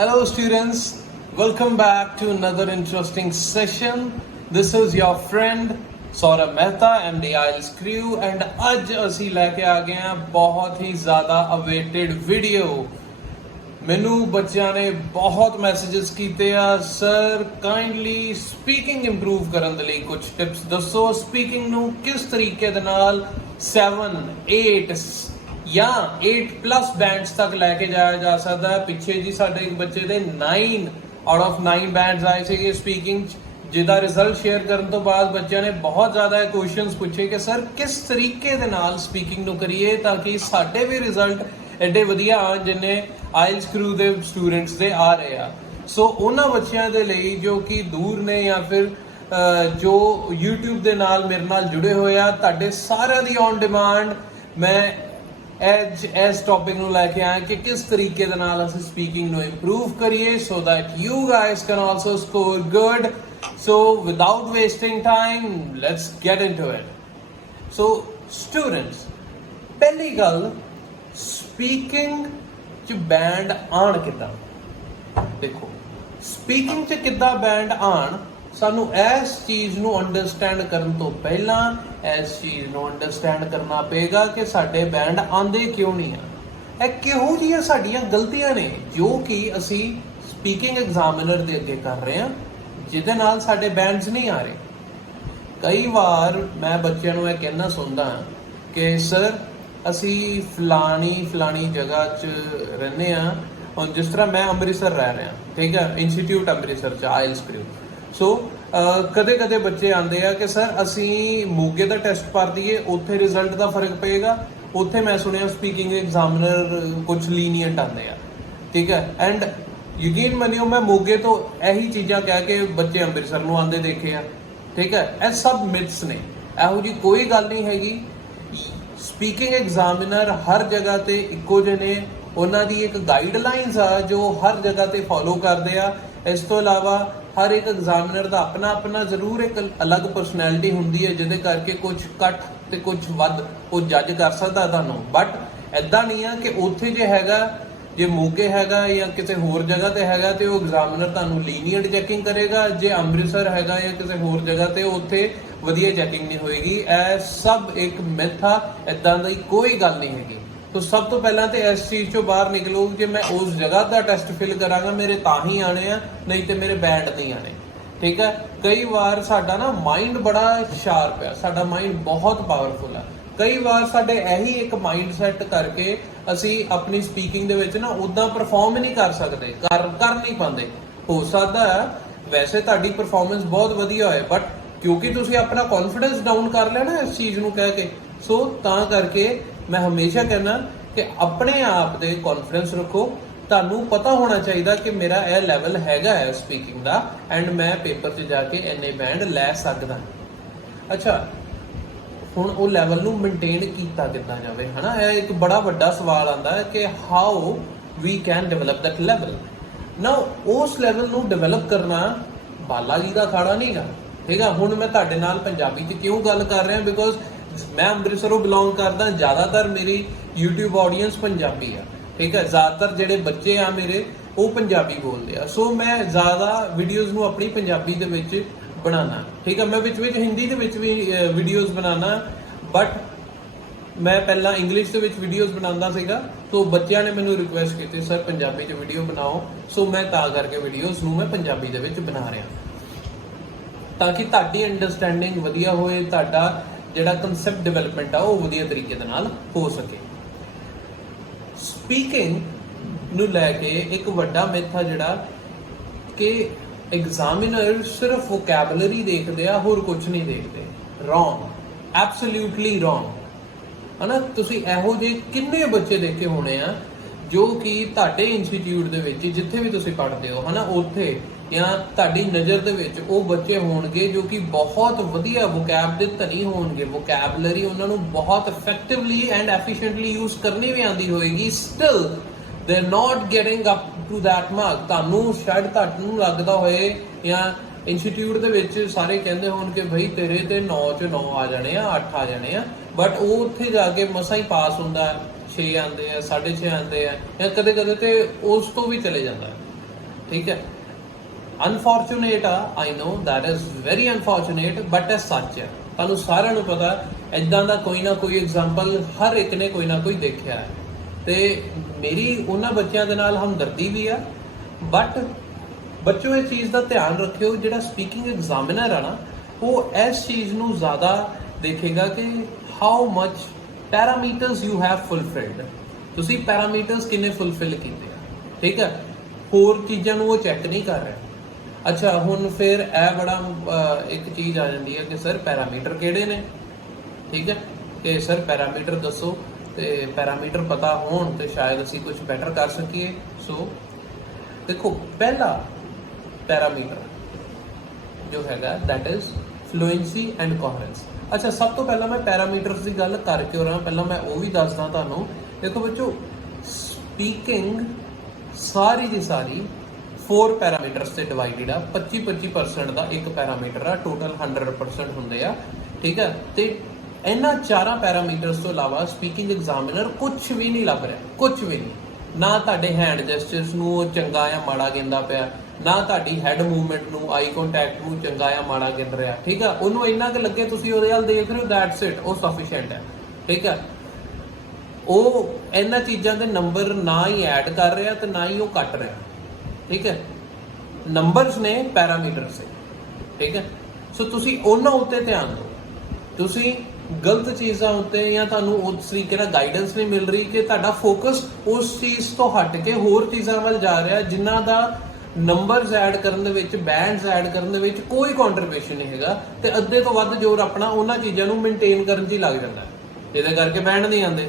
Hello students, welcome back to another interesting session. This is your friend Saurabh Mehta, MD IELTS Crew, and ਅੱਜ ਅਸੀਂ ਲੈ ਕੇ ਆ ਗਏ ਹਾਂ ਬਹੁਤ ਹੀ ਜ਼ਿਆਦਾ ਅਵੇਟਡ ਵੀਡੀਓ। ਮੈਨੂੰ ਬੱਚਿਆਂ ਨੇ ਬਹੁਤ ਮੈਸੇजेस ਕੀਤੇ ਆ, ਸਰ ਕਾਈਂਡਲੀ ਸਪੀਕਿੰਗ ਇੰਪਰੂਵ ਕਰਨ ਦੇ ਲਈ ਕੁਝ ਟਿਪਸ ਦੱਸੋ। ਸਪੀਕਿੰਗ ਨੂੰ ਕਿਸ ਤਰੀਕੇ ਦੇ ਨਾਲ 7, 8 ਜਾਂ 8+ ਬੈਂਡਸ ਤੱਕ ਲੈ ਕੇ ਜਾਇਆ ਜਾ ਸਕਦਾ ਹੈ। ਪਿੱਛੇ ਜੀ ਸਾਡੇ ਇੱਕ ਬੱਚੇ ਦੇ 9 ਆਊਟ ਆਫ 9 ਬੈਂਡਸ ਆਏ ਸੀਗੇ ਸਪੀਕਿੰਗ 'ਚ, ਜਿਹਦਾ ਰਿਜ਼ਲਟ ਸ਼ੇਅਰ ਕਰਨ ਤੋਂ ਬਾਅਦ ਬੱਚਿਆਂ ਨੇ ਬਹੁਤ ਜ਼ਿਆਦਾ ਕੁਐਸਚਨਸ ਪੁੱਛੇ ਕਿ ਸਰ ਕਿਸ ਤਰੀਕੇ ਦੇ ਨਾਲ ਸਪੀਕਿੰਗ ਨੂੰ ਕਰੀਏ ਤਾਂ ਕਿ ਸਾਡੇ ਵੀ ਰਿਜ਼ਲਟ ਐਡੇ ਵਧੀਆ ਆਉਣ ਜਿੰਨੇ ਆਇਲਸ ਕਰੂ ਦੇ ਸਟੂਡੈਂਟਸ ਦੇ ਆ ਰਹੇ ਆ। ਸੋ ਉਹਨਾਂ ਬੱਚਿਆਂ ਦੇ ਲਈ ਜੋ ਕਿ ਦੂਰ ਨੇ ਜਾਂ ਫਿਰ ਜੋ YouTube ਦੇ ਨਾਲ ਮੇਰੇ ਨਾਲ ਜੁੜੇ ਹੋਏ ਆ, ਤੁਹਾਡੇ ਸਾਰਿਆਂ ਦੀ ਔਨ ਡਿਮਾਂਡ ਮੈਂ ਇਸ ਟੌਪਿਕ ਨੂੰ ਲੈ ਕੇ ਆਇਆ ਕਿ ਕਿਸ ਤਰੀਕੇ ਦੇ ਨਾਲ ਅਸੀਂ ਸਪੀਕਿੰਗ ਨੂੰ ਇੰਪਰੂਵ ਕਰੀਏ so that you guys can also score good. So without wasting time, let's get into it. So students, ਪਹਿਲੀ ਗੱਲ, ਸਪੀਕਿੰਗ 'ਚ ਬੈਂਡ ਆਣ ਕਿੱਦਾਂ? ਦੇਖੋ, ਸਪੀਕਿੰਗ 'ਚ ਕਿੱਦਾਂ ਬੈਂਡ ਆਣ, ਸਾਨੂੰ ਇਸ ਚੀਜ਼ ਨੂੰ ਅੰਡਰਸਟੈਂਡ ਕਰਨ ਤੋਂ ਪਹਿਲਾਂ ਇਸ ਚੀਜ਼ ਨੂੰ ਅੰਡਰਸਟੈਂਡ ਕਰਨਾ ਪਏਗਾ ਕਿ ਸਾਡੇ ਬੈਂਡ ਆਂਦੇ ਕਿਉਂ ਨਹੀਂ ਆ। ਇਹ ਕਿਹੋ ਜਿਹੀਆਂ ਸਾਡੀਆਂ ਗਲਤੀਆਂ ਨੇ ਜੋ ਕਿ ਅਸੀਂ ਸਪੀਕਿੰਗ ਐਗਜ਼ਾਮੀਨਰ ਦੇ ਅੱਗੇ ਕਰ ਰਹੇ ਹਾਂ ਜਿਹਦੇ ਨਾਲ ਸਾਡੇ ਬੈਂਡਸ ਨਹੀਂ ਆ ਰਹੇ। ਕਈ ਵਾਰ ਮੈਂ ਬੱਚਿਆਂ ਨੂੰ ਇਹ ਕਹਿਣਾ ਸੁਣਦਾ ਕਿ ਸਰ ਅਸੀਂ ਫਲਾਣੀ ਜਗ੍ਹਾ 'ਚ ਰਹਿੰਦੇ ਹਾਂ। ਹੁਣ ਜਿਸ ਤਰ੍ਹਾਂ ਮੈਂ ਅੰਮ੍ਰਿਤਸਰ ਰਹਿ ਰਿਹਾ, ਠੀਕ ਹੈ, ਇੰਸਟੀਚਿਊਟ ਅੰਮ੍ਰਿਤਸਰ 'ਚ ਆਇਲਸ ਕਰੂ। ਸੋ ਕਦੇ ਬੱਚੇ ਆਉਂਦੇ ਆ ਕਿ ਸਰ ਅਸੀਂ ਮੋਗੇ ਦਾ ਟੈਸਟ ਭਰ ਦਈਏ, ਉੱਥੇ ਰਿਜ਼ਲਟ ਦਾ ਫਰਕ ਪਏਗਾ। ਉੱਥੇ ਮੈਂ ਸੁਣਿਆ ਸਪੀਕਿੰਗ ਐਗਜ਼ਾਮੀਨਰ ਕੁਝ ਲੀਨੀਅੰਟ ਆਉਂਦੇ ਆ, ਠੀਕ ਹੈ। ਐਂਡ ਯਕੀਨ ਮੰਨਿਓ, ਮੈਂ ਮੋਗੇ ਤੋਂ ਇਹੀ ਚੀਜ਼ਾਂ ਕਹਿ ਕੇ ਬੱਚੇ ਅੰਮ੍ਰਿਤਸਰ ਨੂੰ ਆਉਂਦੇ ਦੇਖੇ ਆ, ਠੀਕ ਹੈ। ਇਹ ਸਭ ਮਿਥਸ ਨੇ, ਇਹੋ ਜਿਹੀ ਕੋਈ ਗੱਲ ਨਹੀਂ ਹੈਗੀ। ਸਪੀਕਿੰਗ ਐਗਜ਼ਾਮੀਨਰ ਹਰ ਜਗ੍ਹਾ ਤੇ ਇੱਕੋ ਜਿਹੇ ਨੇ, ਉਹਨਾਂ ਦੀ ਇੱਕ ਗਾਈਡਲਾਈਨਸ ਆ ਜੋ ਹਰ ਜਗ੍ਹਾ ਤੇ ਫੋਲੋ ਕਰਦੇ ਆ। ਇਸ ਤੋਂ ਇਲਾਵਾ ਹਰ ਇੱਕ ਐਗਜ਼ਾਮੀਨਰ ਦਾ ਆਪਣਾ ਜ਼ਰੂਰ ਇੱਕ ਅਲੱਗ ਪਰਸਨੈਲਿਟੀ ਹੁੰਦੀ ਹੈ ਜਿਹਦੇ ਕਰਕੇ ਕੁਝ ਘੱਟ ਤੇ ਕੁਝ ਵੱਧ ਉਹ ਜੱਜ ਕਰ ਸਕਦਾ ਤੁਹਾਨੂੰ। ਬਟ ਐਦਾਂ ਨਹੀਂ ਆ ਕਿ ਉੱਥੇ ਜੇ ਹੈਗਾ, ਜੇ ਮੋਗੇ ਹੈਗਾ ਜਾਂ ਕਿਸੇ ਹੋਰ ਜਗ੍ਹਾ ਤੇ ਹੈਗਾ ਤੇ ਉਹ ਐਗਜ਼ਾਮੀਨਰ ਤੁਹਾਨੂੰ ਲੀਨੀਅੰਟ ਚੈਕਿੰਗ ਕਰੇਗਾ। ਜੇ ਅੰਮ੍ਰਿਤਸਰ ਹੈਗਾ ਜਾਂ ਕਿਸੇ ਹੋਰ ਜਗ੍ਹਾ ਤੇ ਉੱਥੇ ਵਧੀਆ ਚੈਕਿੰਗ ਨਹੀਂ ਹੋਏਗੀ। ਇਹ ਸਭ ਇੱਕ ਮਿਥ ਆ, ਐਦਾਂ ਦੀ ਕੋਈ ਗੱਲ ਨਹੀਂ ਹੈਗੀ। तो सब तो पहला तो इस चीज़ चो बाहर निकलो कि मैं उस जगह का टेस्ट फिल करांगा, मेरे तां ही आने आ, नहीं तो मेरे बैंड नहीं आने, ठीक है। कई बार साडा ना माइंड बड़ा शार्प है, साडा माइंड बहुत पावरफुल है। कई बार साडे यही एक माइंड सैट करके असी अपनी स्पीकिंग दे विच ना उदां परफॉर्म ही नहीं कर सकते, कर नहीं पाते। हो सकता है वैसे तुहाडी परफॉर्मेंस बहुत वधिया होए, बट क्योंकि तुसीं अपना कॉन्फिडेंस डाउन कर लिया ना इस चीज़ नूं कह के, सो तां करके मैं हमेशा कहना कि अपने आप दे कॉन्फिडेंस रखो। ਤੁਹਾਨੂੰ ਪਤਾ ਹੋਣਾ ਚਾਹੀਦਾ ਕਿ ਮੇਰਾ ਇਹ ਲੈਵਲ ਹੈਗਾ ਹੈ ਸਪੀਕਿੰਗ ਦਾ ਐਂਡ ਮੈਂ ਪੇਪਰ 'ਚ ਜਾ ਕੇ ਇੰਨੇ ਬੈਂਡ ਲੈ ਸਕਦਾ। ਅੱਛਾ, ਹੁਣ ਉਹ ਲੈਵਲ ਨੂੰ ਮੇਨਟੇਨ ਕੀਤਾ ਕਿੱਦਾਂ ਜਾਵੇ, ਹਨਾ। ਇਹ ਇੱਕ ਬੜਾ ਵੱਡਾ ਸਵਾਲ ਆਉਂਦਾ ਹੈ ਕਿ how we can develop that level. ਨਾ ਉਸ ਲੈਵਲ ਨੂੰ ਡਿਵੈਲਪ ਕਰਨਾ ਬਾਲਾ ਜੀ ਦਾ ਖਾੜਾ ਨਹੀਂ ਗਾ, ਠੀਕ ਆ। ਹੁਣ ਮੈਂ ਤੁਹਾਡੇ ਨਾਲ ਪੰਜਾਬੀ 'ਚ ਕਿਉਂ ਗੱਲ ਕਰ ਰਿਹਾ, ਬਿਕੋਜ਼ मैं ਅੰਮ੍ਰਿਤਸਰੋਂ ਬਿਲੋਂਗ ਕਰਦਾ। ਜ਼ਿਆਦਾਤਰ ਮੇਰੀ YouTube ਆਡੀਅנס ਪੰਜਾਬੀ ਆ, ਠੀਕ ਹੈ। ਜ਼ਿਆਦਾਤਰ ਜਿਹੜੇ ਬੱਚੇ ਆ ਮੇਰੇ ਉਹ ਪੰਜਾਬੀ ਬੋਲਦੇ ਆ। ਸੋ ਮੈਂ ਜ਼ਿਆਦਾ ਵੀਡੀਓਜ਼ ਨੂੰ ਆਪਣੀ ਪੰਜਾਬੀ ਦੇ ਵਿੱਚ ਬਣਾਉਣਾ, ਠੀਕ ਹੈ। ਮੈਂ ਵਿੱਚ ਹਿੰਦੀ ਦੇ ਵਿੱਚ ਵੀ ਵੀਡੀਓਜ਼ ਬਣਾਉਣਾ, ਬਟ ਮੈਂ ਪਹਿਲਾਂ ਇੰਗਲਿਸ਼ ਦੇ ਵਿੱਚ ਵੀਡੀਓਜ਼ ਬਣਾਉਂਦਾ ਸੀਗਾ। ਸੋ ਬੱਚਿਆਂ ਨੇ ਮੈਨੂੰ ਰਿਕੁਐਸਟ ਕੀਤੀ ਸਰ ਪੰਜਾਬੀ 'ਚ ਵੀਡੀਓ ਬਣਾਓ, ਸੋ ਮੈਂ ਤਾਂ ਕਰਕੇ ਵੀਡੀਓਜ਼ ਨੂੰ ਮੈਂ ਪੰਜਾਬੀ ਦੇ ਵਿੱਚ ਬਣਾ ਰਿਹਾ ਤਾਂ ਕਿ ਤੁਹਾਡੀ ਅੰਡਰਸਟੈਂਡਿੰਗ ਵਧੀਆ ਹੋਏ, ਤੁਹਾਡਾ ਜਿਹੜਾ ਕਨਸੈਪਟ ਡਿਵੈਲਪਮੈਂਟ ਆ ਉਹ ਵਧੀਆ ਤਰੀਕੇ ਦੇ ਨਾਲ ਹੋ ਸਕੇ। ਸਪੀਕਿੰਗ ਨੂੰ ਲੈ ਕੇ ਇੱਕ ਵੱਡਾ ਮਿਥ ਆ ਜਿਹੜਾ ਕਿ ਐਗਜ਼ਾਮੀਨਰ ਸਿਰਫ ਵੋਕੈਬਲਰੀ ਦੇਖਦੇ ਆ, ਹੋਰ ਕੁਝ ਨਹੀਂ ਦੇਖਦੇ। ਰੋਂਗ, ਐਬਸੋਲਿਊਟਲੀ ਰੋਂਗ, ਹਨਾ। ਤੁਸੀਂ ਇਹੋ ਜਿਹੇ ਕਿੰਨੇ ਬੱਚੇ ਦੇਖੇ ਹੋਣੇ ਆ ਜੋ ਕਿ ਤੁਹਾਡੇ ਇੰਸਟੀਚਿਊਟ ਦੇ ਵਿੱਚ ਜਿੱਥੇ ਵੀ ਤੁਸੀਂ ਪੜ੍ਹਦੇ ਹੋ, ਹਨਾ, ਉੱਥੇ ਜਾਂ ਤੁਹਾਡੀ ਨਜ਼ਰ ਦੇ ਵਿੱਚ ਉਹ ਬੱਚੇ ਹੋਣਗੇ ਜੋ ਕਿ ਬਹੁਤ ਵਧੀਆ ਵੋਕੈਬ ਦੇ ਧਨੀ ਹੋਣਗੇ। ਵੋਕੈਬਲਰੀ ਉਹਨਾਂ ਨੂੰ ਬਹੁਤ ਇਫੈਕਟਿਵਲੀ ਐਂਡ ਐਫੀਸ਼ੀਐਂਟਲੀ ਯੂਜ਼ ਕਰਨੀ ਵੀ ਆਉਂਦੀ ਹੋਏਗੀ, still they are not getting up to that mark. ਤੁਹਾਨੂੰ ਸ਼ਾਇਦ ਤੁਹਾਨੂੰ ਲੱਗਦਾ ਹੋਏ ਜਾਂ ਇੰਸਟੀਚਿਊਟ ਦੇ ਵਿੱਚ ਸਾਰੇ ਕਹਿੰਦੇ ਹੋਣ ਕਿ ਭਾਈ ਤੇਰੇ ਤੇ 9 'ਚ 9 ਆ ਜਾਣੇ ਆ, 8 ਆ ਜਾਣੇ ਆ, ਬਟ ਉਹ ਉੱਥੇ ਜਾ ਕੇ ਮਸਾਂ ਹੀ ਪਾਸ ਹੁੰਦਾ। 6 ਆਉਂਦੇ ਆ, 6.5 ਆਉਂਦੇ ਆ, ਜਾਂ ਕਦੇ ਤੇ ਉਸ ਤੋਂ ਵੀ ਚਲੇ ਜਾਂਦਾ। ठीक है। अनफॉर्चुनेट आ, I know that is very unfortunate, but ਇਹ सच है। ਤੁਹਾਨੂੰ ਸਾਰਿਆਂ ਨੂੰ ਪਤਾ ਇਦਾਂ ਦਾ ਕੋਈ ਨਾ ਕੋਈ ਐਗਜ਼ਾਮਪਲ ਹਰ ਇੱਕ ਨੇ ਕੋਈ ਨਾ ਕੋਈ ਦੇਖਿਆ ਹੈ, ਤੇ ਮੇਰੀ ਉਹਨਾਂ ਬੱਚਿਆਂ ਦੇ ਨਾਲ ਹਮਦਰਦੀ ਵੀ ਆ। ਬਟ ਬੱਚੋ ਇਹ ਚੀਜ਼ ਦਾ ਧਿਆਨ ਰੱਖਿਓ, ਜਿਹੜਾ ਸਪੀਕਿੰਗ ਐਗਜ਼ਾਮੀਨਰ ਆ ਨਾ, ਉਹ ਇਸ ਚੀਜ਼ ਨੂੰ ਜ਼ਿਆਦਾ ਦੇਖੇਗਾ ਕਿ how much parameters you have fulfilled, ਤੁਸੀਂ ਪੈਰਾਮੀਟਰਸ ਕਿੰਨੇ ਫੁਲਫਿਲ ਕੀਤੇ ਆ, ਠੀਕ ਹੈ। ਹੋਰ ਚੀਜ਼ਾਂ ਨੂੰ ਉਹ ਚੈੱਕ ਨਹੀਂ ਕਰ ਰਿਹਾ। ਅੱਛਾ, ਹੁਣ ਫਿਰ ਇਹ ਬੜਾ ਇੱਕ ਚੀਜ਼ ਆ ਜਾਂਦੀ ਹੈ ਕਿ ਸਰ ਪੈਰਾਮੀਟਰ ਕਿਹੜੇ ਨੇ, ਠੀਕ ਹੈ, ਕਿ ਸਰ ਪੈਰਾਮੀਟਰ ਦੱਸੋ, ਤੇ ਪੈਰਾਮੀਟਰ ਪਤਾ ਹੋਣ ਤੇ ਸ਼ਾਇਦ ਅਸੀਂ ਕੁਝ ਬੈਟਰ ਕਰ ਸਕੀਏ। ਸੋ ਦੇਖੋ, ਪਹਿਲਾ ਪੈਰਾਮੀਟਰ ਜੋ ਹੈਗਾ ਦੈਟ ਇਜ਼ ਫਲੂਐਂਸੀ ਐਂਡ ਕੋਹਰੈਂਸ। ਅੱਛਾ, ਸਭ ਤੋਂ ਪਹਿਲਾਂ ਮੈਂ ਪੈਰਾਮੀਟਰਸ ਦੀ ਗੱਲ ਕਰਕੇ ਹੋ ਰਿਹਾ, ਪਹਿਲਾਂ ਮੈਂ ਉਹ ਵੀ ਦੱਸਦਾ ਤੁਹਾਨੂੰ। ਦੇਖੋ ਬੱਚੋ, ਸਪੀਕਿੰਗ ਸਾਰੀ ਦੀ ਸਾਰੀ 4 ਪੈਰਾਮੀਟਰਸ ਤੇ ਡਿਵਾਈਡਡ ਆ। 25% ਦਾ ਇੱਕ ਪੈਰਾਮੀਟਰ ਆ, ਟੋਟਲ 100% ਹੁੰਦੇ ਆ, ਠੀਕ ਹੈ। ਤੇ ਇਹਨਾਂ 4 ਪੈਰਾਮੀਟਰਸ ਤੋਂ ਇਲਾਵਾ ਸਪੀਕਿੰਗ ਐਗਜ਼ਾਮੀਨਰ ਕੁਝ ਵੀ ਨਹੀਂ ਲੱਭ ਰਿਹਾ, ਕੁਝ ਵੀ ਨਹੀਂ। ਨਾ ਤੁਹਾਡੇ ਹੈਂਡ ਜੈਸਚਰਸ ਨੂੰ ਉਹ ਚੰਗਾ ਜਾਂ ਮਾੜਾ ਗਿਣਦਾ ਪਿਆ, ਨਾ ਤੁਹਾਡੀ ਹੈਡ ਮੂਵਮੈਂਟ ਨੂੰ, ਆਈ ਕੰਟੈਕਟ ਨੂੰ ਚੰਗਾ ਜਾਂ ਮਾੜਾ ਗਿਣ ਰਿਹਾ, ਠੀਕ ਆ। ਉਹਨੂੰ ਇੰਨਾ ਕਿ ਲੱਗੇ ਤੁਸੀਂ ਉਹਦੇ ਵੱਲ ਦੇਖ ਰਹੇ ਹੋ, ਦੈਟਸ ਇਟ, ਉਹ ਸਫੀਸ਼ੀਐਂਟ ਹੈ, ਠੀਕ ਹੈ। ਉਹ ਇਹਨਾਂ ਚੀਜ਼ਾਂ ਦੇ ਨੰਬਰ ਨਾ ਹੀ ਐਡ ਕਰ ਰਿਹਾ ਤੇ ਨਾ ਹੀ ਉਹ ਕੱਟ ਰਿਹਾ, ਠੀਕ ਹੈ। ਨੰਬਰਸ ਨੇ, ਪੈਰਾਮੀਟਰਸ ਨੇ, ਠੀਕ ਹੈ। ਸੋ ਤੁਸੀਂ ਉਹਨਾਂ ਉੱਤੇ ਧਿਆਨ ਦਿਓ। ਤੁਸੀਂ ਗਲਤ ਚੀਜ਼ਾਂ ਉੱਤੇ ਜਾਂ ਤੁਹਾਨੂੰ ਉਸ ਤਰੀਕੇ ਨਾਲ ਗਾਈਡੈਂਸ ਨਹੀਂ ਮਿਲ ਰਹੀ ਕਿ ਤੁਹਾਡਾ ਫੋਕਸ ਉਸ ਚੀਜ਼ ਤੋਂ ਹਟ ਕੇ ਹੋਰ ਚੀਜ਼ਾਂ ਵੱਲ ਜਾ ਰਿਹਾ ਜਿਨ੍ਹਾਂ ਦਾ ਨੰਬਰਸ ਐਡ ਕਰਨ ਦੇ ਵਿੱਚ, ਬੈਂਡਸ ਐਡ ਕਰਨ ਦੇ ਵਿੱਚ ਕੋਈ ਕੰਟਰੀਬਿਊਸ਼ਨ ਨਹੀਂ ਹੈਗਾ, ਤੇ ਅੱਧੇ ਤੋਂ ਵੱਧ ਜ਼ੋਰ ਆਪਣਾ ਉਹਨਾਂ ਚੀਜ਼ਾਂ ਨੂੰ ਮੇਨਟੇਨ ਕਰਨ 'ਚ ਹੀ ਲੱਗ ਜਾਂਦਾ, ਜਿਹਦੇ ਕਰਕੇ ਬੈਂਡ ਨਹੀਂ ਆਉਂਦੇ।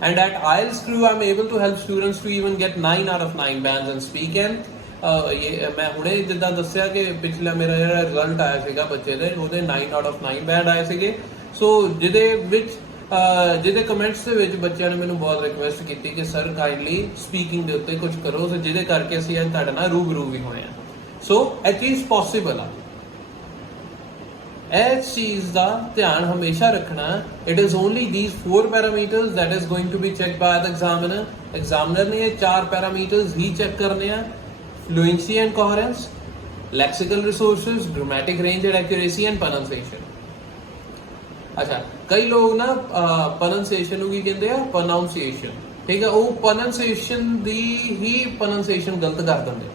And at IELTS Crew, I'm able to help students to even get 9 out of 9 bands in speak and ਮੈਂ ਹੁਣੇ ਜਿੱਦਾਂ ਦੱਸਿਆ ਕਿ ਪਿਛਲਾ ਮੇਰਾ ਜਿਹੜਾ ਰਿਜ਼ਲਟ ਆਇਆ ਸੀਗਾ ਬੱਚੇ ਦੇ, ਉਹਦੇ 9 out of 9 ਬੈਂਡ ਆਏ ਸੀਗੇ। ਸੋ ਜਿਹਦੇ ਕਮੈਂਟਸ ਦੇ ਵਿੱਚ ਬੱਚਿਆਂ ਨੇ ਮੈਨੂੰ ਬਹੁਤ ਰਿਕੁਐਸਟ ਕੀਤੀ ਕਿ ਸਰ ਕਾਈਂਡਲੀ ਸਪੀਕਿੰਗ ਦੇ ਉੱਤੇ ਕੁਝ ਕਰੋ, ਸੋ ਜਿਹਦੇ ਕਰਕੇ ਅਸੀਂ ਅੱਜ ਤੁਹਾਡੇ ਨਾਲ ਰੂਬਰੂ ਵੀ ਹੋਏ ਹਾਂ। ਸੋ ਇਹ ਚੀਜ਼ ਪੋਸੀਬਲ ਆ, ਇਸ ਚੀਜ਼ ਦਾ ਧਿਆਨ ਹਮੇਸ਼ਾ ਰੱਖਣਾ। It is only these 4 parameters that is going to be checked by the examiner. Examiner ने ये 4 पैरामीटर्स ही चेक करने हैं, fluency and coherence, lexical resources, grammatic range and accuracy and pronunciation. अच्छा, कई लोग ना प्रोनाउंसिएशन ਨੂੰ ਕੀ ਕਹਿੰਦੇ ਆ, प्रोनाउंसिएशन, ठीक है, ਉਹ प्रोनाउंसिएशन ਦੀ ਹੀ प्रोनाउंसिएशन ਗਲਤ ਕਰ ਦਿੰਦੇ,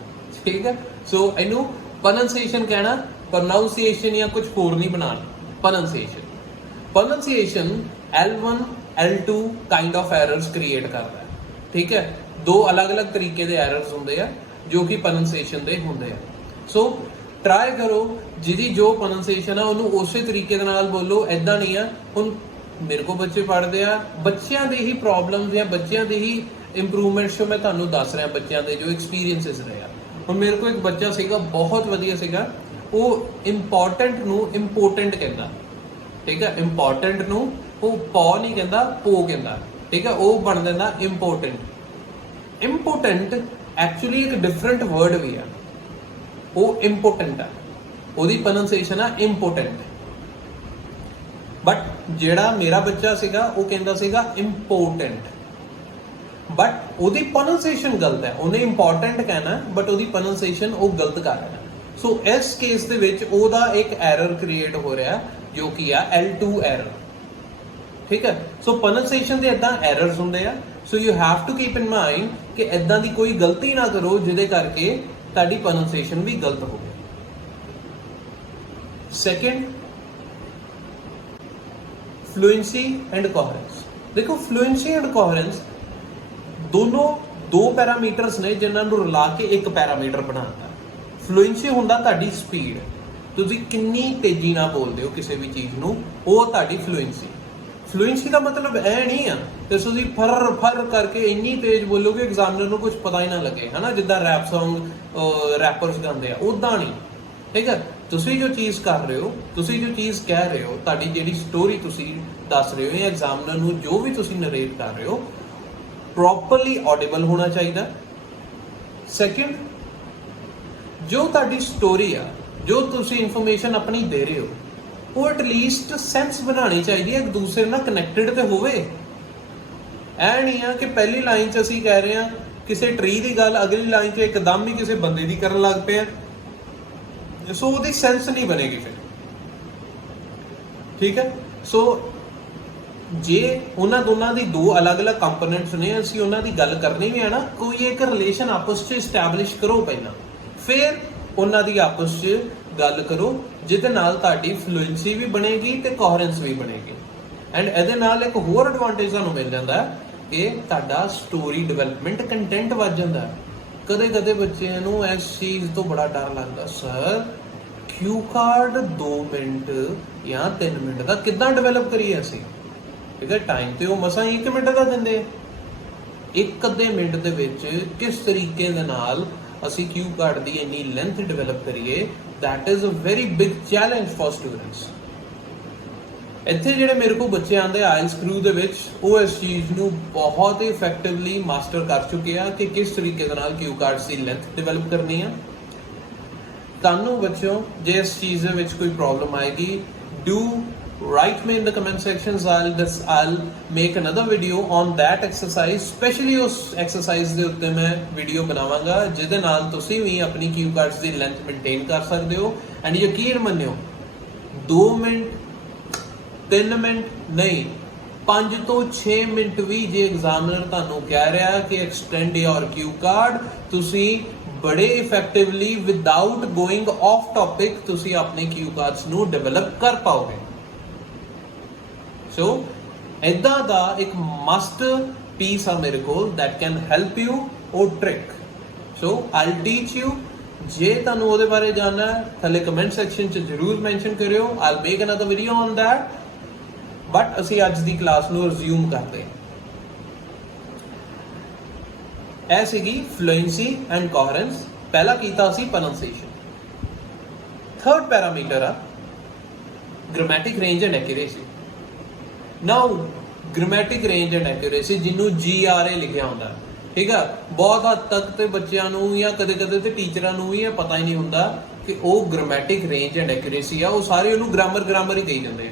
ठीक है। सो ਇਹਨੂੰ प्रोनाउंसिएशन कहना, प्रोनाउंसिएशन या कुछ होर नहीं बनाना। Pronunciation L1 L2 kind of errors create करता है, ठीक है। 2 अलग अलग तरीके ਦੇ एरर्स ਹੁੰਦੇ ਆ ਜੋ ਕਿ प्रोनाउंसिएशन ਦੇ ਹੁੰਦੇ ਆ। ਸੋ ਟਰਾਈ ਕਰੋ ਜਿਹਦੀ ਜੋ प्रोनाउंसिएशन ਆ ਉਹਨੂੰ ਉਸੇ ਤਰੀਕੇ ਦੇ ਨਾਲ ਬੋਲੋ, ਐਦਾਂ ਨਹੀਂ ਆ। ਹੁਣ ਮੇਰੇ ਕੋਲ ਬੱਚੇ ਪੜ੍ਹਦੇ ਆ, ਬੱਚਿਆਂ ਦੇ ਹੀ ਪ੍ਰੋਬਲਮਸ ਜਾਂ ਬੱਚਿਆਂ ਦੇ ਹੀ ਇੰਪਰੂਵਮੈਂਟਸ ਜੋ ਮੈਂ ਤੁਹਾਨੂੰ ਦੱਸ ਰਿਹਾ, ਬੱਚਿਆਂ ਦੇ ਜੋ ਐਕਸਪੀਰੀਐਂਸਿਸ ਰਹੇ ਆ। ਹੁਣ ਮੇਰੇ ਕੋਲ ਇੱਕ ਬੱਚਾ ਸੀਗਾ, ਬਹੁਤ ਵਧੀਆ ਸੀਗਾ, ਉਹ ਇੰਪੋਰਟੈਂਟ ਨੂੰ ਇੰਪੋਰਟੈਂਟ ਕਹਿੰਦਾ, ਠੀਕ ਹੈ। ਇੰਪੋਰਟੈਂਟ ਨੂੰ ਉਹ ਪੋ ਨਹੀਂ ਕਹਿੰਦਾ, ਪੋ ਕਹਿੰਦਾ, ਠੀਕ ਹੈ। ਉਹ ਬਣ ਜਾਂਦਾ ਇੰਪੋਰਟੈਂਟ। ਇੰਪੋਰਟੈਂਟ ਐਕਚੁਅਲੀ ਇੱਕ ਡਿਫਰੈਂਟ ਵਰਡ ਵੀ ਆ, ਉਹ ਇੰਪੋਰਟੈਂਟ ਆ, ਉਹਦੀ ਪ੍ਰੋਨਾਂਸੀਏਸ਼ਨ ਆ ਇੰਪੋਰਟੈਂਟ। ਬਟ ਜਿਹੜਾ ਮੇਰਾ ਬੱਚਾ ਸੀਗਾ ਉਹ ਕਹਿੰਦਾ ਸੀਗਾ ਇੰਪੋਰਟੈਂਟ, ਬਟ ਉਹਦੀ ਪ੍ਰੋਨਾਂਸੀਏਸ਼ਨ ਗਲਤ ਹੈ। ਉਹਨੇ ਇੰਪੋਰਟੈਂਟ ਕਹਿਣਾ ਬਟ ਉਹਦੀ ਪ੍ਰੋਨਾਂਸੀਏਸ਼ਨ ਉਹ ਗਲਤ ਕਰ ਰਿਹਾ। ਸੋ ਇਸ ਕੇਸ ਦੇ ਵਿੱਚ ਉਹਦਾ ਇੱਕ ਐਰਰ ਕ੍ਰੀਏਟ ਹੋ ਰਿਹਾ ਜੋ ਕਿ ਆ L2 ਐਰਰ, ਠੀਕ ਹੈ। ਸੋ ਪ੍ਰੋਨਾਂਸੀਏਸ਼ਨ ਦੇ ਇਦਾਂ ਐਰਰਸ ਹੁੰਦੇ ਆ। So you have to keep in mind ਕਿ ਇਦਾਂ ਦੀ ਕੋਈ ਗਲਤੀ ਨਾ ਕਰੋ ਜਿਹਦੇ ਕਰਕੇ ਤੁਹਾਡੀ ਪ੍ਰੋਨਾਂਸੀਏਸ਼ਨ ਵੀ ਗਲਤ ਹੋਵੇ। Second, fluency and coherence. ਦੇਖੋ, ਫਲੂਐਂਸੀ ਐਂਡ ਕੋਹਰੈਂਸ ਦੋਨੋਂ 2 ਪੈਰਾਮੀਟਰਸ ਨੇ ਜਿਨ੍ਹਾਂ ਨੂੰ ਰਲਾ ਕੇ ਇੱਕ ਪੈਰਾਮੀਟਰ ਬਣਾਉਂਦਾ। ਫਲੂਐਂਸੀ ਹੁੰਦਾ ਤੁਹਾਡੀ ਸਪੀਡ, ਤੁਸੀਂ ਕਿੰਨੀ ਤੇਜ਼ੀ ਨਾਲ ਬੋਲਦੇ ਹੋ ਕਿਸੇ ਵੀ ਚੀਜ਼ ਨੂੰ, ਉਹ ਤੁਹਾਡੀ ਫਲੂਐਂਸੀ। ਫਲੂਐਂਸੀ ਦਾ ਮਤਲਬ ਇਹ ਨਹੀਂ ਆ ਕਿ ਤੁਸੀਂ ਫਰ ਕਰਕੇ ਇੰਨੀ ਤੇਜ਼ ਬੋਲੋਗੇ ਐਗਜ਼ਾਮੀਨਰ ਨੂੰ ਕੁਝ ਪਤਾ ਹੀ ਨਾ ਲੱਗੇ, ਹੈ ਨਾ, ਜਿੱਦਾਂ ਰੈਪ ਸੌਂਗ ਰੈਪਰਸ ਗਾਉਂਦੇ ਆ, ਉੱਦਾਂ ਨਹੀਂ, ਠੀਕ ਹੈ। ਤੁਸੀਂ ਜੋ ਚੀਜ਼ ਕਰ ਰਹੇ ਹੋ, ਤੁਸੀਂ ਜੋ ਚੀਜ਼ ਕਹਿ ਰਹੇ ਹੋ, ਤੁਹਾਡੀ ਜਿਹੜੀ ਸਟੋਰੀ ਤੁਸੀਂ ਦੱਸ ਰਹੇ ਹੋ ਜਾਂ ਐਗਜ਼ਾਮੀਨਰ ਨੂੰ ਜੋ ਵੀ ਤੁਸੀਂ ਨਰੇਟ ਕਰ ਰਹੇ ਹੋ, ਪ੍ਰੋਪਰਲੀ ਆਡੀਬਲ ਹੋਣਾ ਚਾਹੀਦਾ। ਸੈਕਿੰਡ, ਜੋ ਤੁਹਾਡੀ ਸਟੋਰੀ ਆ, ਜੋ ਤੁਸੀਂ ਇਨਫੋਰਮੇਸ਼ਨ ਆਪਣੀ ਦੇ ਰਹੇ ਹੋ, ਉਹ ਐਟਲੀਸਟ ਸੈਂਸ ਬਣਾਉਣੀ ਚਾਹੀਦੀ ਹੈ, ਇੱਕ ਦੂਸਰੇ ਨਾਲ ਕਨੈਕਟਡ ਤੇ ਹੋਵੇ। ਐ ਨਹੀਂ ਆ ਕਿ ਪਹਿਲੀ ਲਾਈਨ 'ਚ ਅਸੀਂ ਕਹਿ ਰਹੇ ਹਾਂ ਕਿਸੇ ਟਰੀ ਦੀ ਗੱਲ ਅਗਲੀ ਲਾਈਨ 'ਚ ਇੱਕਦਮ ਹੀ ਕਿਸੇ ਬੰਦੇ ਦੀ ਕਰਨ ਲੱਗ ਪਏ ਆ, ਸੋ ਉਹਦੀ ਸੈਂਸ ਨਹੀਂ ਬਣੇਗੀ ਫਿਰ, ਠੀਕ ਹੈ। ਸੋ ਜੇ ਉਹਨਾਂ ਦੋਨਾਂ ਦੀ ਦੋ ਅਲੱਗ-ਅਲੱਗ ਕੰਪੋਨੈਂਟਸ ਨੇ, ਅਸੀਂ ਉਹਨਾਂ ਦੀ ਗੱਲ ਕਰਨੀ ਵੀ ਹੈ ਨਾ, ਕੋਈ ਇੱਕ ਰਿਲੇਸ਼ਨ ਆਪਸ 'ਚ ਇਸਟੈਬਲਿਸ਼ ਕਰੋ ਪਹਿਲਾਂ, ਫਿਰ ਉਹਨਾਂ ਦੀ ਆਪਸ 'ਚ ਗੱਲ ਕਰੋ, ਜਿਹਦੇ ਨਾਲ ਤੁਹਾਡੀ ਫਲੂਐਂਸੀ ਵੀ ਬਣੇਗੀ ਤੇ ਕੋਹਰੈਂਸ ਵੀ ਬਣੇਗੀ। ਐਂਡ ਇਹਦੇ ਨਾਲ ਇੱਕ ਹੋਰ ਐਡਵਾਂਟੇਜ ਤੁਹਾਨੂੰ ਮਿਲ ਜਾਂਦਾ ਕਿ ਤੁਹਾਡਾ ਸਟੋਰੀ ਡਿਵੈਲਪਮੈਂਟ ਕੰਟੈਂਟ ਵੱਧ ਜਾਂਦਾ। ਕਦੇ ਬੱਚਿਆਂ ਨੂੰ ਇਸ ਚੀਜ਼ ਤੋਂ ਬੜਾ ਡਰ ਲੱਗਦਾ, ਸਰ ਕਿਊ ਕਾਰਡ 2 ਮਿੰਟ ਜਾਂ 3 ਮਿੰਟ ਦਾ ਕਿੱਦਾਂ ਡਿਵੈਲਪ ਕਰੀਏ ਅਸੀਂ, ਠੀਕ ਹੈ। ਟਾਈਮ ਤੇ ਉਹ ਮਸਾਂ 1 ਮਿੰਟ ਦਾ ਦਿੰਦੇ ਆ, 1 ਅੱਧੇ ਮਿੰਟ ਦੇ ਵਿੱਚ ਕਿਸ ਤਰੀਕੇ ਦੇ ਨਾਲ ਅਸੀਂ ਕਿਊ ਕਾਰਡ ਦੀ ਇੰਨੀ ਲੈਂਥ ਡਿਵੈਲਪ ਕਰੀਏ, that is a very big challenge for students। ਇੱਥੇ ਜਿਹੜੇ ਮੇਰੇ ਕੋਲ ਬੱਚੇ ਆਉਂਦੇ ਆਇਲਸ ਕਰੂ ਦੇ ਵਿੱਚ, ਉਹ ਇਸ ਚੀਜ਼ ਨੂੰ ਬਹੁਤ ਹੀ ਇਫੈਕਟਿਵਲੀ ਮਾਸਟਰ ਕਰ ਚੁੱਕੇ ਆ ਕਿ ਕਿਸ ਤਰੀਕੇ ਦੇ ਨਾਲ ਕਿਊ ਕਾਰਡਸ ਦੀ ਲੈਂਥ ਡਿਵੈਲਪ ਕਰਨੀ ਆ। ਤੁਹਾਨੂੰ ਬੱਚਿਓ ਜੇ ਇਸ ਚੀਜ਼ ਦੇ ਵਿੱਚ ਕੋਈ ਪ੍ਰੋਬਲਮ ਆਏਗੀ, do write me in the comment sections, I'll make another video on that exercise, specially ਉਸ exercise ਦੇ ਉੱਤੇ ਮੈਂ ਵੀਡੀਓ ਬਣਾਵਾਂਗਾ ਜਿਹਦੇ ਨਾਲ ਤੁਸੀਂ ਵੀ ਆਪਣੀ ਕਿਊ ਕਾਰਡਸ ਦੀ ਲੈਂਥ ਮੇਨਟੇਨ ਕਰ ਸਕਦੇ ਹੋ। ਐਂਡ ਯਕੀਨ ਮੰਨਿਓ 2 ਮਿੰਟ 3 ਮਿੰਟ ਨਹੀਂ, 5 ਤੋਂ 6 ਮਿੰਟ ਵੀ ਜੇ ਐਗਜ਼ਾਮਨਰ ਤੁਹਾਨੂੰ ਕਹਿ ਰਿਹਾ ਕਿ ਐਕਸਟੈਂਡ ਯੋਰ ਕਿਊ ਕਾਰਡ, ਤੁਸੀਂ ਬੜੇ effectively without going of topic ਤੁਸੀਂ ਆਪਣੇ ਕਿਊ ਕਾਰਡਸ ਨੂੰ ਡਿਵੈਲਪ ਕਰ ਪਾਓਗੇ। ਸੋ ਇੱਦਾਂ ਦਾ ਇੱਕ ਮਸਟ ਪੀਸ ਆ ਮੇਰੇ ਕੋਲ that can help you, ਉਹ trick. So I'll teach you। ਜੇ ਤੁਹਾਨੂੰ ਉਹਦੇ ਬਾਰੇ ਜਾਣਨਾ ਹੈ ਥੱਲੇ ਕਮੈਂਟ ਸੈਕਸ਼ਨ 'ਚ ਜ਼ਰੂਰ ਮੈਂਸ਼ਨ ਕਰਿਓ, I'll make another video on that। But ਅਸੀਂ ਅੱਜ ਦੀ ਕਲਾਸ ਨੂੰ ਰਿਜ਼ਿਊਮ ਕਰਦੇ ਹਾਂ। ਇਹ ਸੀਗੀ ਫਲੂਐਂਸੀ ਐਂਡ ਕੋਹਰੈਂਸ। ਪਹਿਲਾ ਕੀਤਾ ਸੀ ਪ੍ਰੋਨਾਂਸੀਏਸ਼ਨ। ਥਰਡ ਪੈਰਾਮੀਟਰ ਆ grammatic range and accuracy. Now grammatic range and accuracy ਜਿਹਨੂੰ GRA ਲਿਖਿਆ ਹੁੰਦਾ, ਠੀਕ ਆ, ਬਹੁਤ ਹੱਦ ਤੱਕ ਤੇ ਬੱਚਿਆਂ ਨੂੰ ਜਾਂ ਕਦੇ ਤੇ ਟੀਚਰਾਂ ਨੂੰ ਵੀ ਇਹ ਪਤਾ ਹੀ ਨਹੀਂ ਹੁੰਦਾ ਕਿ ਉਹ ਗ੍ਰਾਮੈਟਿਕ ਰੇਂਜ ਐਂਡ ਐਕੂਰੇਸੀ ਆ। ਉਹ ਸਾਰੇ ਉਹਨੂੰ ਗ੍ਰਾਮਰ ਹੀ ਕਹੀ ਜਾਂਦੇ ਆ,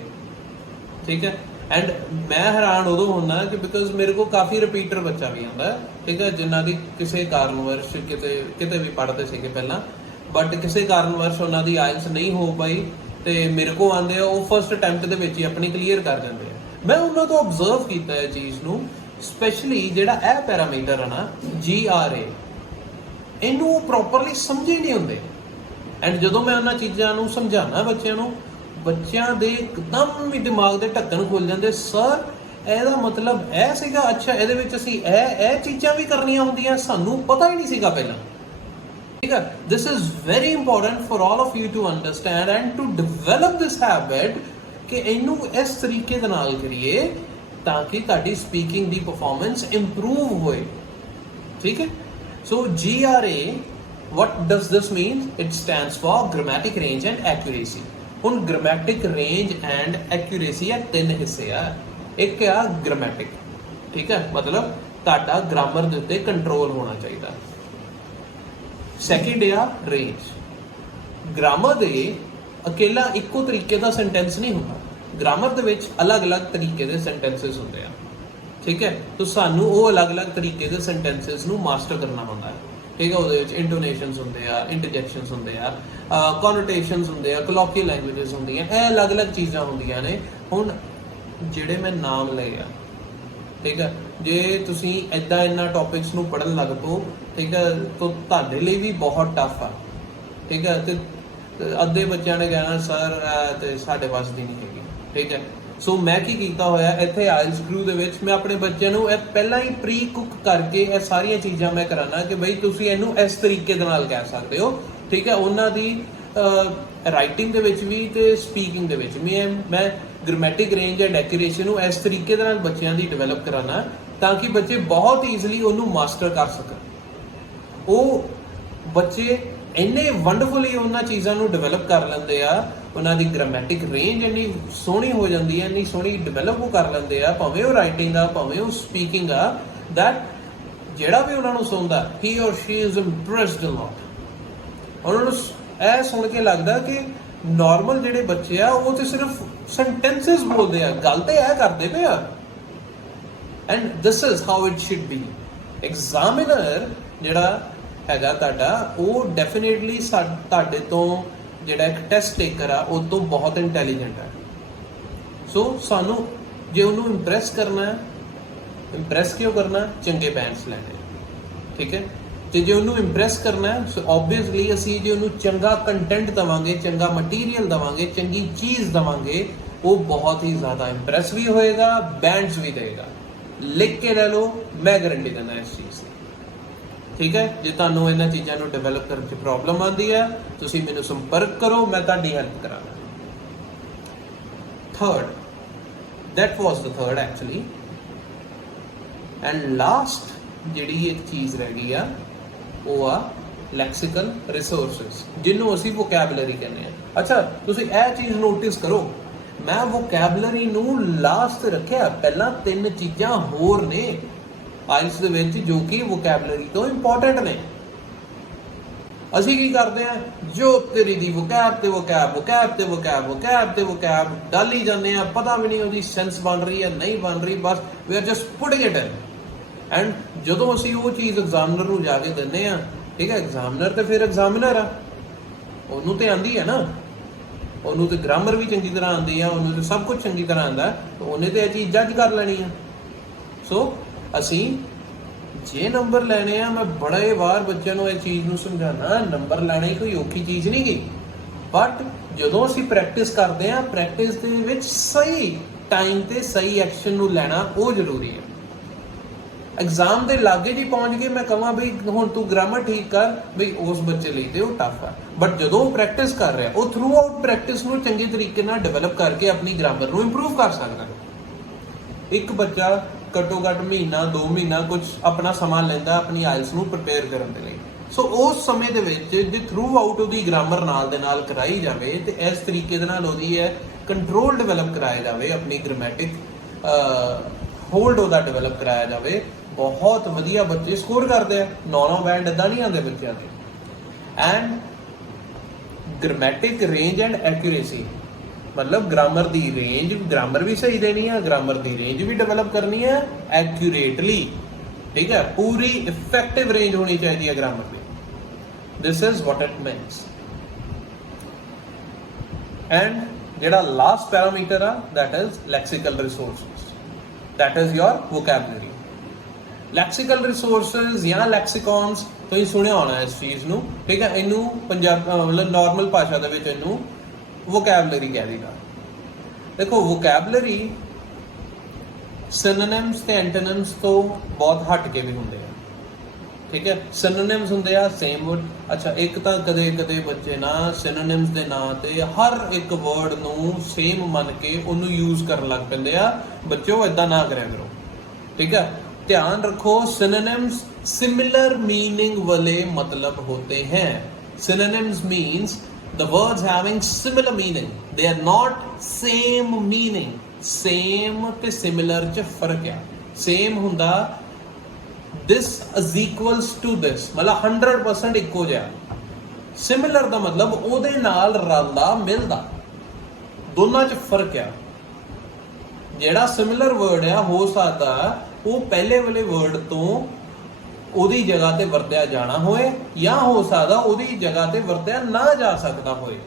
ਠੀਕ ਹੈ। ਐਂਡ ਮੈਂ ਹੈਰਾਨ ਉਦੋਂ ਹੁੰਦਾ ਕਿ ਬਿਕਾਜ਼ ਮੇਰੇ ਕੋਲ ਕਾਫੀ ਰਿਪੀਟਰ ਬੱਚਾ ਵੀ ਆਉਂਦਾ, ਠੀਕ ਹੈ, ਜਿਨ੍ਹਾਂ ਦੀ ਕਿਸੇ ਕਾਰਨਵਰਸ਼ ਕਿਤੇ ਵੀ ਪੜ੍ਹਦੇ ਸੀਗੇ ਪਹਿਲਾਂ, ਬਟ ਕਿਸੇ ਕਾਰਨਵਰਸ਼ ਉਹਨਾਂ ਦੀ ਆਇਲਸ ਨਹੀਂ ਹੋ ਪਾਈ ਤੇ ਮੇਰੇ ਕੋਲ ਆਉਂਦੇ ਆ, ਉਹ ਫਸਟ ਅਟੈਂਪਟ ਦੇ ਵਿੱਚ ਹੀ ਆਪਣੀ ਕਲੀਅਰ ਕਰ ਜਾਂਦੇ ਆ। ਮੈਂ ਉਹਨਾਂ ਤੋਂ ਆਬਜ਼ਰਵ ਕੀਤਾ ਇਹ ਚੀਜ਼ ਨੂੰ, ਸਪੈਸ਼ਲੀ ਜਿਹੜਾ ਇਹ ਪੈਰਾਮੀਟਰ ਆ ਨਾ GRA, ਇਹਨੂੰ ਉਹ ਪ੍ਰੋਪਰਲੀ ਸਮਝੇ ਨਹੀਂ ਹੁੰਦੇ। ਐਂਡ ਜਦੋਂ ਮੈਂ ਉਹਨਾਂ ਚੀਜ਼ਾਂ ਨੂੰ ਸਮਝਾਉਣਾ ਬੱਚਿਆਂ ਨੂੰ, ਬੱਚਿਆਂ ਦੇ ਇੱਕਦਮ ਹੀ ਦਿਮਾਗ ਦੇ ਢੱਕਣ ਖੁੱਲ ਜਾਂਦੇ, ਸਰ ਇਹਦਾ ਮਤਲਬ ਇਹ ਸੀਗਾ, ਅੱਛਾ ਇਹਦੇ ਵਿੱਚ ਅਸੀਂ ਇਹ ਚੀਜ਼ਾਂ ਵੀ ਕਰਨੀਆਂ ਹੁੰਦੀਆਂ, ਸਾਨੂੰ ਪਤਾ ਹੀ ਨਹੀਂ ਸੀਗਾ ਪਹਿਲਾਂ, ਠੀਕ ਹੈ। This is very important for all of you to understand and to develop this habit ਕਿ ਇਹਨੂੰ ਇਸ ਤਰੀਕੇ ਦੇ ਨਾਲ ਕਰੀਏ ਤਾਂ ਕਿ ਤੁਹਾਡੀ ਸਪੀਕਿੰਗ ਦੀ ਪਰਫਾਰਮੈਂਸ ਇੰਪਰੂਵ ਹੋਏ, ਠੀਕ ਹੈ। ਸੋ GRA, what does this mean? It stands for grammatic range and accuracy। ਹੁਣ ਗ੍ਰਾਮੈਟਿਕ ਰੇਂਜ ਐਂਡ ਐਕੂਰੇਸੀ ਆ 3 ਹਿੱਸੇ ਆ। ਇੱਕ ਆ ਗ੍ਰਾਮੈਟਿਕ, ਠੀਕ ਹੈ, ਮਤਲਬ ਤੁਹਾਡਾ ਗ੍ਰਾਮਰ ਦੇ ਉੱਤੇ ਕੰਟਰੋਲ ਹੋਣਾ ਚਾਹੀਦਾ। ਸੈਕਿੰਡ ਆ ਰੇਂਜ। ਗ੍ਰਾਮਰ ਦੇ ਅਕੇਲਾ ਇੱਕੋ ਤਰੀਕੇ ਦਾ ਸੈਂਟੈਂਸ ਨਹੀਂ ਹੁੰਦਾ, ਗ੍ਰਾਮਰ ਦੇ ਵਿੱਚ ਅਲੱਗ-ਅਲੱਗ ਤਰੀਕੇ ਦੇ ਸੈਂਟੈਂਸਸ ਹੁੰਦੇ ਆ, ਠੀਕ ਹੈ। ਤਾਂ ਸਾਨੂੰ ਉਹ ਅਲੱਗ-ਅਲੱਗ ਤਰੀਕੇ ਦੇ ਸੈਂਟੈਂਸਸ ਨੂੰ ਮਾਸਟਰ ਕਰਨਾ ਹੁੰਦਾ ਹੈ, ਠੀਕ ਹੈ। ਉਹਦੇ ਵਿੱਚ ਇੰਟੋਨੇਸ਼ਨਸ ਹੁੰਦੇ ਆ, ਇੰਟਰਜੈਕਸ਼ਨਸ ਹੁੰਦੇ ਆ, ਕੋਨੋਟੇਸ਼ਨਸ ਹੁੰਦੇ ਆ, ਕਲੋਕੀਅਲ ਲੈਂਗੁਏਜਸ ਹੁੰਦੀਆਂ, ਇਹ ਅਲੱਗ-ਅਲੱਗ ਚੀਜ਼ਾਂ ਹੁੰਦੀਆਂ ਨੇ। ਹੁਣ ਜਿਹੜੇ ਮੈਂ ਨਾਮ ਲਏ ਆ, ਠੀਕ ਹੈ, ਜੇ ਤੁਸੀਂ ਇੱਦਾਂ ਇਹਨਾਂ ਟੌਪਿਕਸ ਨੂੰ ਪੜ੍ਹਨ ਲੱਗ ਪਓ, ਠੀਕ ਹੈ, ਤਾਂ ਤੁਹਾਡੇ ਲਈ ਵੀ ਬਹੁਤ ਟਫ ਆ, ਠੀਕ ਹੈ। ਤੇ ਅੱਧੇ ਬੱਚਿਆਂ ਨੇ ਕਹਿਣਾ ਸਰ ਤੇ ਸਾਡੇ ਵੱਸ ਦੀ ਨਹੀਂ ਹੈਗੀ, ਠੀਕ ਹੈ। ਸੋ ਮੈਂ ਕੀ ਕੀਤਾ ਹੋਇਆ ਇੱਥੇ ਆਇਲਸ ਕਰੂ ਦੇ ਵਿੱਚ, ਮੈਂ ਆਪਣੇ ਬੱਚਿਆਂ ਨੂੰ ਇਹ ਪਹਿਲਾਂ ਹੀ ਪ੍ਰੀ ਕੁੱਕ ਕਰਕੇ ਇਹ ਸਾਰੀਆਂ ਚੀਜ਼ਾਂ ਮੈਂ ਕਰਾਉਣਾ ਕਿ ਬਈ ਤੁਸੀਂ ਇਹਨੂੰ ਇਸ ਤਰੀਕੇ ਦੇ ਨਾਲ ਕਹਿ ਸਕਦੇ ਹੋ, ਠੀਕ ਹੈ। ਉਹਨਾਂ ਦੀ ਰਾਈਟਿੰਗ ਦੇ ਵਿੱਚ ਵੀ ਤੇ ਸਪੀਕਿੰਗ ਦੇ ਵਿੱਚ ਵੀ ਮੈਂ ਗ੍ਰਾਮੈਟਿਕ ਰੇਂਜ ਐਂਡ ਐਕੂਰੇਸੀ ਨੂੰ ਇਸ ਤਰੀਕੇ ਦੇ ਨਾਲ ਬੱਚਿਆਂ ਦੀ ਡਿਵੈਲਪ ਕਰਾਉਣਾ ਤਾਂ ਕਿ ਬੱਚੇ ਬਹੁਤ ਈਜ਼ੀਲੀ ਉਹਨੂੰ ਮਾਸਟਰ ਕਰ ਸਕਣ। ਉਹ ਬੱਚੇ ਇੰਨੇ ਵੰਡਰਫੁਲੀ ਉਹਨਾਂ ਚੀਜ਼ਾਂ ਨੂੰ ਡਿਵੈਲਪ ਕਰ ਲੈਂਦੇ ਆ, ਉਹਨਾਂ ਦੀ ਗ੍ਰਾਮੈਟਿਕ ਰੇਂਜ ਇੰਨੀ ਸੋਹਣੀ ਹੋ ਜਾਂਦੀ ਹੈ, ਇੰਨੀ ਸੋਹਣੀ ਡਿਵੈਲਪ ਉਹ ਕਰ ਲੈਂਦੇ ਆ, ਭਾਵੇਂ ਉਹ ਰਾਈਟਿੰਗ ਆ ਭਾਵੇਂ ਉਹ ਸਪੀਕਿੰਗ ਆ, ਦੈਟ ਜਿਹੜਾ ਵੀ ਉਹਨਾਂ ਨੂੰ ਸੁਣਦਾ he or she is impressed a lot। ਉਹਨਾਂ ਨੂੰ ਇਹ ਸੁਣ ਕੇ ਲੱਗਦਾ ਕਿ ਨਾਰਮਲ ਜਿਹੜੇ ਬੱਚੇ ਆ ਉਹ ਤੇ ਸਿਰਫ ਸੈਂਟੈਂਸਸ ਬੋਲਦੇ ਆ, ਗੱਲ ਤੇ ਇਹ ਕਰਦੇ ਪਏ ਆ। And this is how it should be. Examiner ਜਿਹੜਾ ਹੈਗਾ ਤੁਹਾਡਾ ਉਹ ਡੈਫੀਨੇਟਲੀ ਤੁਹਾਡੇ ਤੋਂ ਜਿਹੜਾ ਇੱਕ ਟੈਸਟ ਟੇਕਰ ਆ ਉਹ ਤੋਂ ਬਹੁਤ ਇੰਟੈਲੀਜੈਂਟ ਹੈ। ਸੋ ਸਾਨੂੰ ਜੇ ਉਹਨੂੰ ਇੰਪ੍ਰੈਸ ਕਰਨਾ ਹੈ, ਇੰਪ੍ਰੈਸ ਕਿਉਂ ਕਰਨਾ, ਚੰਗੇ ਬੈਂਡਸ ਲੈਣੇ, ਠੀਕ ਹੈ। ਤੇ ਜੇ ਉਹਨੂੰ ਇੰਪ੍ਰੈਸ ਕਰਨਾ ਹੈ ਸੋ ਓਬਵੀਅਸਲੀ ਅਸੀਂ ਜੇ ਉਹਨੂੰ ਚੰਗਾ ਕੰਟੈਂਟ ਦੇਵਾਂਗੇ, ਚੰਗਾ ਮਟੀਰੀਅਲ ਦੇਵਾਂਗੇ, ਚੰਗੀ ਚੀਜ਼ ਦੇਵਾਂਗੇ, ਉਹ ਬਹੁਤ ਹੀ ਜ਼ਿਆਦਾ ਇੰਪ੍ਰੈਸ ਵੀ ਹੋਏਗਾ, ਬੈਂਡਸ ਵੀ ਦੇਗਾ। ਲਿਖ ਕੇ ਲੈ ਲਓ, ਮੈਂ ਗਾਰੰਟੀ ਦਿੰਦਾ ਇਸ ਚੀਜ਼ ਦੀ, ਠੀਕ ਹੈ। ਜੇ ਤੁਹਾਨੂੰ ਇਹਨਾਂ ਚੀਜ਼ਾਂ ਨੂੰ ਡਿਵੈਲਪ ਕਰਨ 'ਚ ਪ੍ਰੋਬਲਮ ਆਉਂਦੀ ਹੈ ਤੁਸੀਂ ਮੈਨੂੰ ਸੰਪਰਕ ਕਰੋ, ਮੈਂ ਤੁਹਾਡੀ ਹੈਲਪ ਕਰਾਂਗਾ। Third, that was the third actually, and last ਜਿਹੜੀ ਇੱਕ ਚੀਜ਼ ਰਹਿ ਗਈ ਆ ਉਹ ਆ ਲੈਕਸੀਕਲ ਰਿਸੋਰਸਿਸ, ਜਿਹਨੂੰ ਅਸੀਂ ਵੋਕੈਬਲਰੀ ਕਹਿੰਦੇ ਆ। ਅੱਛਾ, ਤੁਸੀਂ ਇਹ ਚੀਜ਼ ਨੋਟਿਸ ਕਰੋ, ਮੈਂ ਵੋਕੈਬਲਰੀ ਨੂੰ ਲਾਸਟ ਰੱਖਿਆ, ਪਹਿਲਾਂ 3 ਚੀਜ਼ਾਂ ਹੋਰ ਨੇ ਆਇਲਸ ਦੇ ਵਿੱਚ ਜੋ ਕਿ ਵੋਕੈਬਲਰੀ ਤੋਂ ਇੰਪੋਰਟੈਂਟ ਨੇ। ਅਸੀਂ ਕੀ ਕਰਦੇ ਆ, ਜੋ ਤੇਰੀ ਦੀ ਵੋਕੈਬ ਤੇ ਵੋਕੈਬ, ਵੋਕੈਬ ਤੇ ਵੋਕੈਬ, ਵੋਕੈਬ ਤੇ ਵੋਕੈਬ ਡਾਲੀ ਜਾਂਦੇ ਆ, ਪਤਾ ਵੀ ਨਹੀਂ ਉਹਦੀ ਸੈਂਸ ਬਣ ਰਹੀ ਹੈ ਨਹੀਂ ਬਣ ਰਹੀ, ਬਸ we are just putting it in. And ਜਦੋਂ ਅਸੀਂ ਉਹ ਚੀਜ਼ ਐਗਜ਼ਾਮਨਰ ਨੂੰ ਜਾ ਕੇ ਦਿੰਦੇ ਆ, ਠੀਕ ਹੈ, ਐਗਜ਼ਾਮਨਰ ਤੇ ਫਿਰ ਐਗਜ਼ਾਮਨਰ ਆ, ਉਹਨੂੰ ਤੇ ਆਂਦੀ ਹੈ ਨਾ, ਉਹਨੂੰ ਤੇ ਗ੍ਰਾਮਰ ਵੀ ਚੰਗੀ ਤਰ੍ਹਾਂ ਆਉਂਦੀ ਆ, ਉਹਨੂੰ ਤੇ ਸਭ ਕੁਝ ਚੰਗੀ ਤਰ੍ਹਾਂ ਆਉਂਦਾ, ਉਹਨੇ ਤੇ ਇਹ ਚੀਜ਼ ਜੱਜ ਕਰ ਲੈਣੀ ਆ। ਸੋ ਅਸੀਂ ਜੇ ਨੰਬਰ ਲੈਣੇ ਆ, ਮੈਂ ਬੜੇ ਵਾਰ ਬੱਚਿਆਂ ਨੂੰ ਇਹ ਚੀਜ਼ ਨੂੰ ਸਮਝਾਉਣਾ, ਨੰਬਰ ਲੈਣਾ ਹੀ ਕੋਈ ਔਖੀ ਚੀਜ਼ ਨਹੀਂ ਗੀ, ਬਟ ਜਦੋਂ ਅਸੀਂ ਪ੍ਰੈਕਟਿਸ ਕਰਦੇ ਆ, ਪ੍ਰੈਕਟਿਸ ਦੇ ਵਿੱਚ ਸਹੀ ਟਾਈਮ ਤੇ ਸਹੀ ਐਕਸ਼ਨ ਨੂੰ ਲੈਣਾ ਉਹ ਜ਼ਰੂਰੀ ਹੈ। ਐਗਜ਼ਾਮ ਦੇ ਲਾਗੇ ਜੀ ਪਹੁੰਚ ਕੇ ਮੈਂ ਕਹਾਂ ਬਈ ਹੁਣ ਤੂੰ ਗ੍ਰਾਮਰ ਠੀਕ ਕਰ, ਬਈ ਉਸ ਬੱਚੇ ਲਈ ਤੇ ਉਹ ਟਫ ਆ, ਬਟ ਜਦੋਂ ਉਹ ਪ੍ਰੈਕਟਿਸ ਕਰ ਰਿਹਾ, ਉਹ ਥਰੂ ਆਊਟ ਪ੍ਰੈਕਟਿਸ ਨੂੰ ਚੰਗੇ ਤਰੀਕੇ ਨਾਲ ਡਿਵੈਲਪ ਕਰਕੇ ਆਪਣੀ ਗ੍ਰਾਮਰ ਨੂੰ ਇੰਪਰੂਵ ਕਰ ਸਕਦਾ। ਇੱਕ ਬੱਚਾ ਘੱਟੋ ਘੱਟ ਮਹੀਨਾ 2 ਮਹੀਨਾ ਕੁਝ ਆਪਣਾ ਸਮਾਂ ਲੈਂਦਾ ਆਪਣੀ ਆਇਲਸ ਨੂੰ ਪ੍ਰਪੇਅਰ ਕਰਨ ਦੇ ਲਈ। ਸੋ ਉਸ ਸਮੇਂ ਦੇ ਵਿੱਚ ਜੇ ਥਰੂ ਆਊਟ ਉਹਦੀ ਗ੍ਰਾਮਰ ਨਾਲ ਦੇ ਨਾਲ ਕਰਾਈ ਜਾਵੇ ਤੇ ਇਸ ਤਰੀਕੇ ਦੇ ਨਾਲ ਉਹਦੀ ਹੈ ਕੰਟਰੋਲ ਡਿਵੈਲਪ ਕਰਾਇਆ ਜਾਵੇ, ਆਪਣੀ ਗ੍ਰਾਮੈਟਿਕ ਹੋਲਡ ਉਹਦਾ ਡਿਵੈਲਪ ਕਰਾਇਆ ਜਾਵੇ, ਬਹੁਤ ਵਧੀਆ ਬੱਚੇ ਸਕੋਰ ਕਰਦੇ ਆ। 9 ਬੈਂਡ ਇਦਾਂ ਨਹੀਂ ਆਉਂਦੇ ਬੱਚਿਆਂ ਦੇ। ਐਂਡ ਗ੍ਰਾਮੈਟਿਕ ਰੇਂਜ ਐਂਡ ਐਕੂਰੇਸੀ, ਮਤਲਬ ਗ੍ਰਾਮਰ ਦੀ ਰੇਂਜ, ਗ੍ਰਾਮਰ ਵੀ ਸਹੀ ਦੇਣੀ ਹੈ, ਗ੍ਰਾਮਰ ਦੀ ਰੇਂਜ ਵੀ ਡਿਵੈਲਪ ਕਰਨੀ ਹੈ ਐਕੂਰੇਟਲੀ, ਠੀਕ ਹੈ, ਪੂਰੀ ਇਫੈਕਟਿਵ ਰੇਂਜ ਹੋਣੀ ਚਾਹੀਦੀ ਹੈ grammar the. This is what it means. And ਜਿਹੜਾ ਲਾਸਟ ਪੈਰਾਮੀਟਰ ਆ that is lexical resources, that is your vocabulary. Lexical resources ਜਾਂ ਲੈਕਸੀਕॉन्स ਤੁਸੀਂ ਸੁਣਿਆ ਹੋਣਾ ਇਸ ਚੀਜ਼ ਨੂੰ, ਠੀਕ ਹੈ। ਇਹਨੂੰ ਮਤਲਬ ਨਾਰਮਲ ਭਾਸ਼ਾ ਦੇ ਵਿੱਚ ਇਹਨੂੰ ਵੋਕੈਬਲਰੀ ਕਹਿ ਦਿੰਦਾ। ਦੇਖੋ ਵੋਕੈਬਲਰੀ ਸਿਨੋਨਿਮਸ ਤੇ ਐਂਟੋਨਿਮਸ ਤੋਂ ਬਹੁਤ ਹਟ ਕੇ ਵੀ ਹੁੰਦੇ ਆ, ਠੀਕ ਹੈ। ਸਿਨੋਨਿਮਸ ਹੁੰਦੇ ਆ ਸੇਮ ਵਰਡ। ਅੱਛਾ, ਇੱਕ ਤਾਂ ਕਦੇ ਕਦੇ ਬੱਚੇ ਨਾ ਸਿਨੋਨਿਮਸ ਦੇ ਨਾਂ ਤੇ ਹਰ ਇੱਕ ਵਰਡ ਨੂੰ ਸੇਮ ਮੰਨ ਕੇ ਉਹਨੂੰ ਯੂਜ਼ ਕਰਨ ਲੱਗ ਪੈਂਦੇ ਆ। ਬੱਚਿਓ ਇਦਾਂ ਨਾ ਕਰਿਆ ਕਰੋ, ਠੀਕ ਹੈ। ध्यान रखो, synonyms similar meaning वाले मतलब होते हैं। Synonyms means the words having similar meaning, they are not same meaning। same ਤੇ similar ਚ ਫਰਕ ਹੈ। same ਹੁੰਦਾ this is equals to this, ਮਤਲਬ 100% ਇੱਕੋ ਜਿਹਾ। similar ਦਾ ਮਤਲਬ ਉਹਦੇ ਨਾਲ ਰਲਦਾ ਮਿਲਦਾ, ਦੋਨਾਂ ਚ ਫਰਕ ਆ। ਜਿਹੜਾ similar word ਆ ਹੋ ਸਕਦਾ ਉਹ ਪਹਿਲੇ ਵਾਲੇ ਵਰਡ ਤੋਂ ਉਹਦੀ ਜਗ੍ਹਾ ਤੇ ਵਰਤਿਆ ਜਾਣਾ ਹੋਏ, ਜਾਂ ਹੋ ਸਕਦਾ ਉਹਦੀ ਜਗ੍ਹਾ ਤੇ ਵਰਤਿਆ ਨਾ ਜਾ ਸਕਦਾ ਹੋਏ।